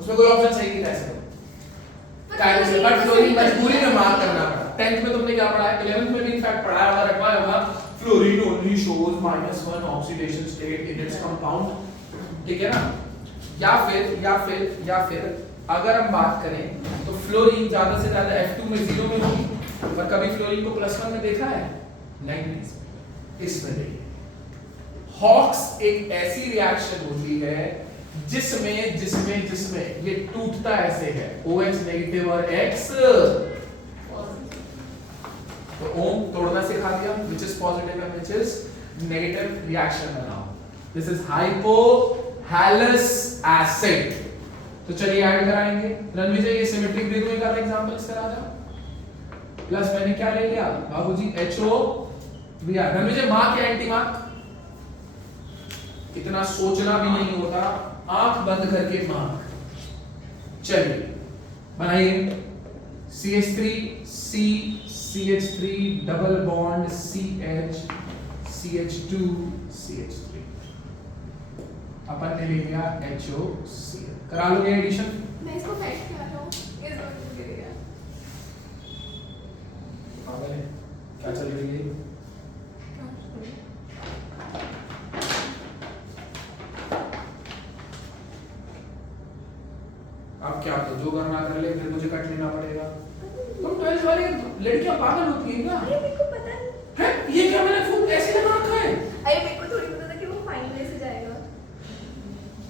उसमें कोई ऑप्शन सही नहीं था इसको टाइम से, बट फ्लोरीन मजबूरी में मार्क करना पड़ा। 10th में तुमने क्या पढ़ा है? 11th में भी इनफैक्ट पढ़ाया होगा, रखवाया होगा। Fluorine only shows -1 oxidation state in its compound. ठीक है ना? या फिर अगर हम बात करें तो फ्लोरीन ज्यादा से ज्यादा F2 में 0 में होगी, पर कभी फ्लोरीन को +1 में देखा है? नहीं, इसमें नहीं। हॉक्स एक ऐसी रिएक्शन होती है जिसमें ये टूटता ऐसे है, OH नेगेटिव और X। तो ओम तोड़ना सिखा दिया, which is positive and which is negative reaction बनाओ। This is hypo halous acid. तो चलिए ऐड कराएंगे। रणविजय ये सिमेट्रिक रिंग का एग्जांपल इसका राजा। प्लस मैंने क्या ले लिया बाबूजी HOBr। रणविजय मार्क या एंटी मार्क? इतना सोचना भी नहीं होता, आंख बंद करके मार्क। चलिए बनाइए CH3 C CH3 double bond CH CH2 CH3 अपन ने ले लिया HOCl। करा लोगे एडिशन? मैं इसको फेंक के आ रहा हूँ इस बात के लिए। पागल है क्या चल रही है? अब क्या तो जो करना कर ले, फिर मुझे कट लेना पड़ेगा। तुम 12th वाली लड़कियां पागल होती हैं क्या? अरे मेरे को पता नहीं। है ये क्या मैंने फोन ऐसे लगा रखा है? अरे मेरे को थोड़ी पता था कि वो फाइनल से जाएगा।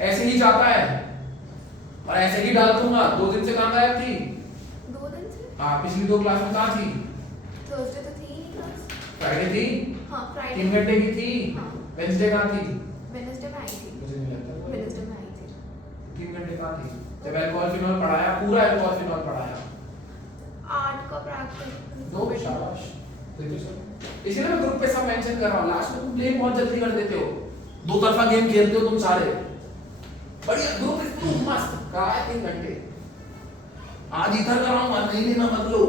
ऐसे ही जाता है और ऐसे ही डाल दूंगा। 2 दिन से कहां गायब थी? 2 दिन से? हाँ पिछली 2 क्लास में कहां थी? थर्सडे तो थी ही नहीं क्लास। फ्राइडे थी? हाँ 3 फ्राइडे। घंटे की थी। हाँ। वेडनेसडे कहां थी? वेडनेसडे में आई थी। मुझे नहीं लगता। वेडनेसडे में आई थी। 3 घंटे कहां थी? जब अल्कोहल फिनॉल पढ़ाया, पूरा अल्कोहल फिनॉल पढ़ाया। 8 का प्रैक्टिस। दो शाबाश। देखो सर, इसीलिए मैं ग्रुप पे सब मेंशन कर रहा हूँ। लास्ट में तुम ब्लेम बहुत जल्दी कर देते हो, दो तरफा गेम खेलते हो तुम सारे। बढ़िया ग्रुप इतना मस्त कहा है 3 घंटे। आज इधर कराऊंगा, नहीं लेना मत लो।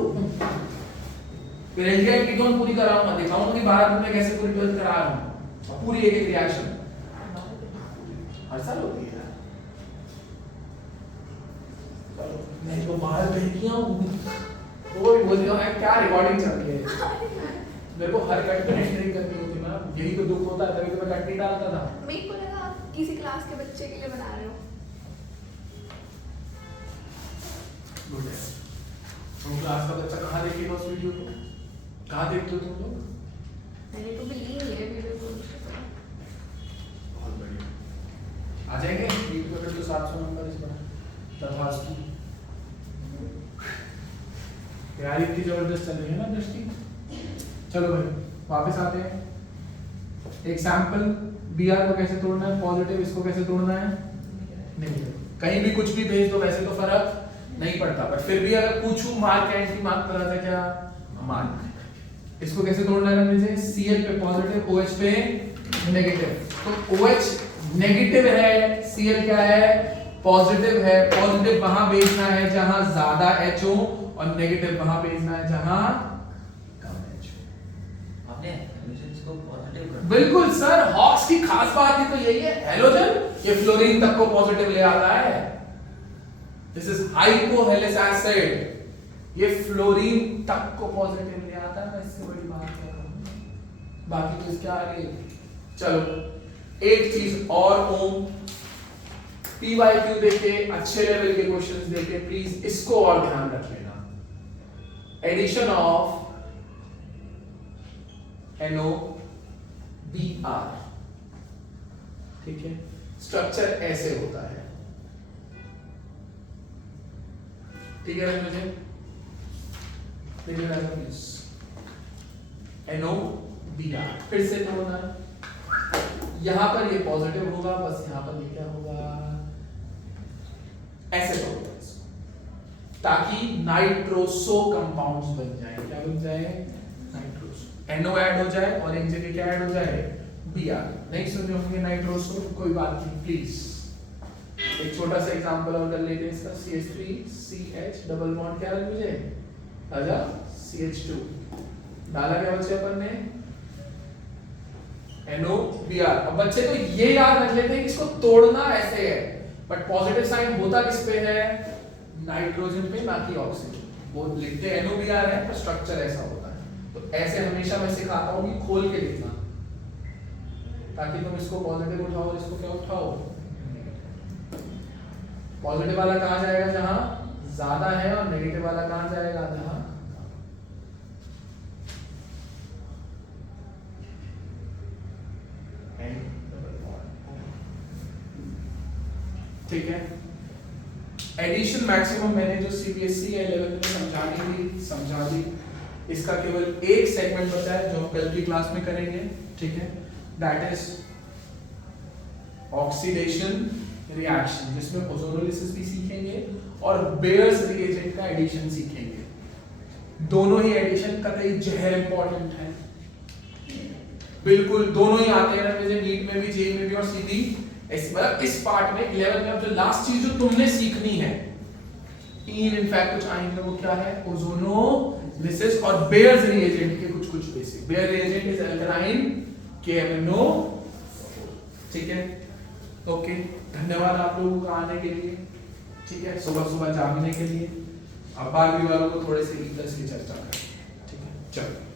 फिर एल्डिहाइड कीटोन पूरी कराऊंगा, दिखाऊंगा कि 12 दिन में कैसे पूरी 12th करा रहा हूँ। और पूरी एक एक रिएक्शन हर साल होती है। चलो नहीं तो बाहर लड़कियां वो बोल रहा है क्या रिकॉर्डिंग चल रही है। मेरे को हर कट पे एंट्री करनी होती है ना, यही तो दुख होता है, तभी तो मैं कट नहीं डालता था। मेरे को लगा आप किसी क्लास के बच्चे के लिए बना रहे हो। गुड है। तुम क्लास का बच्चा कहाँ देखेगा उस वीडियो को? कहाँ देखते हो तुम लोग? मैंने तो बिलीव नहीं है वीडियो को। बहुत बढ़िया। आ जाएंगे वीडियो पे तो 700 नंबर इस बार दरवाज की तैयारी इतनी जबरदस्त चल रही है ना दृष्टि। चलो भाई वापस आते हैं। एक सैंपल Br को कैसे तोड़ना है, पॉजिटिव इसको कैसे तोड़ना है, नहीं कहीं भी कुछ भी भेज दो वैसे तो फर्क नहीं पड़ता, बट फिर भी अगर पूछूं मार्क एंटी मार्क पर आता क्या? मार्क। इसको कैसे तोड़ना है मुझे? Cl पे पॉजिटिव, OH पे नेगेटिव। तो OH नेगेटिव है, Cl क्या है? पॉजिटिव है। पॉजिटिव वहां भेजना है जहां ज्यादा H हो और नेगेटिव वहां भेजना है जहां कम H हो। आपने हेलोजन्स को पॉजिटिव रखा। बिल्कुल सर, हॉक्स की खास बात ही तो यही है। हेलोजन ये फ्लोरीन तक को पॉजिटिव ले आता है। दिस इज हाइपोहेलिस एसिड, ये फ्लोरीन तक को पॉजिटिव ले आता है। मैं इससे बड़ी बात क्या कहूं, बाकी तो इसके आगे। चलो एक चीज और ओम, PYQ देखे, अच्छे लेवल के क्वेश्चंस देखे, प्लीज इसको और ध्यान रख लेना। एडिशन ऑफ NOBr, ठीक है, स्ट्रक्चर ऐसे होता है। ठीक है मुझे प्लीज NOBr फिर से तोड़ना है। यहां पर ये पॉजिटिव होगा, बस यहां पर ये क्या होगा, ऐसे तोड़ना ताकि नाइट्रोसो कंपाउंड्स बन जाए। क्या बन जाए? नाइट्रोसो। NO ऐड हो जाए और एक जगह क्या ऐड हो जाए? Br। नहीं सुने होंगे नाइट्रोसो, कोई बात नहीं प्लीज। एक छोटा सा एग्जांपल और कर लेते हैं इसका। CH3 CH डबल बॉन्ड क्या है मुझे आजा CH2 डाला क्या बच्चे अपन ने? NOBr। अब बच्चे तो ये याद रख लेते हैं कि इसको तोड़ना ऐसे है, बट पॉजिटिव साइन होता किस पे है? नाइट्रोजन पे, ना कि ऑक्सीजन। वो लिखते NOBr है पर स्ट्रक्चर ऐसा होता है। तो ऐसे हमेशा मैं सिखाता हूं कि खोल के लिखना, ताकि तुम इसको पॉजिटिव उठाओ और इसको क्या उठाओ? पॉजिटिव वाला कहां जाएगा? जहां ज्यादा है, और नेगेटिव वाला कहां जाएगा? जहां ठीक है। एडिशन मैक्सिमम मैंने जो CBSE या 11th में समझा दी। इसका केवल एक सेगमेंट बचा है जो हम कल की क्लास में करेंगे, ठीक है, दैट इज ऑक्सीडेशन रिएक्शन जिसमें ओजोनोलिसिस भी सीखेंगे और बेयर्स रिएजेंट का एडिशन सीखेंगे। दोनों ही एडिशन कतई जहर इंपॉर्टेंट है, बिल्कुल दोनों ही आते हैं ना मुझे नीट में भी, जेई में भी और सीधी मतलब इस पार्ट में 11 में अब जो लास्ट चीज जो तुमने सीखनी है तीन इनफैक्ट कुछ आएंगे वो क्या है, ओजोनोलिसिस और बेयर्स रिएजेंट के कुछ बेसिक। Baeyer reagent is alkaline KMnO, ठीक है। ओके, धन्यवाद आप लोगों का आने के लिए, ठीक है, सुबह सुबह जागने के लिए। अब 12वीं वालों को थोड़े से ईथर्स की चर्चा करें, ठीक है, चलो।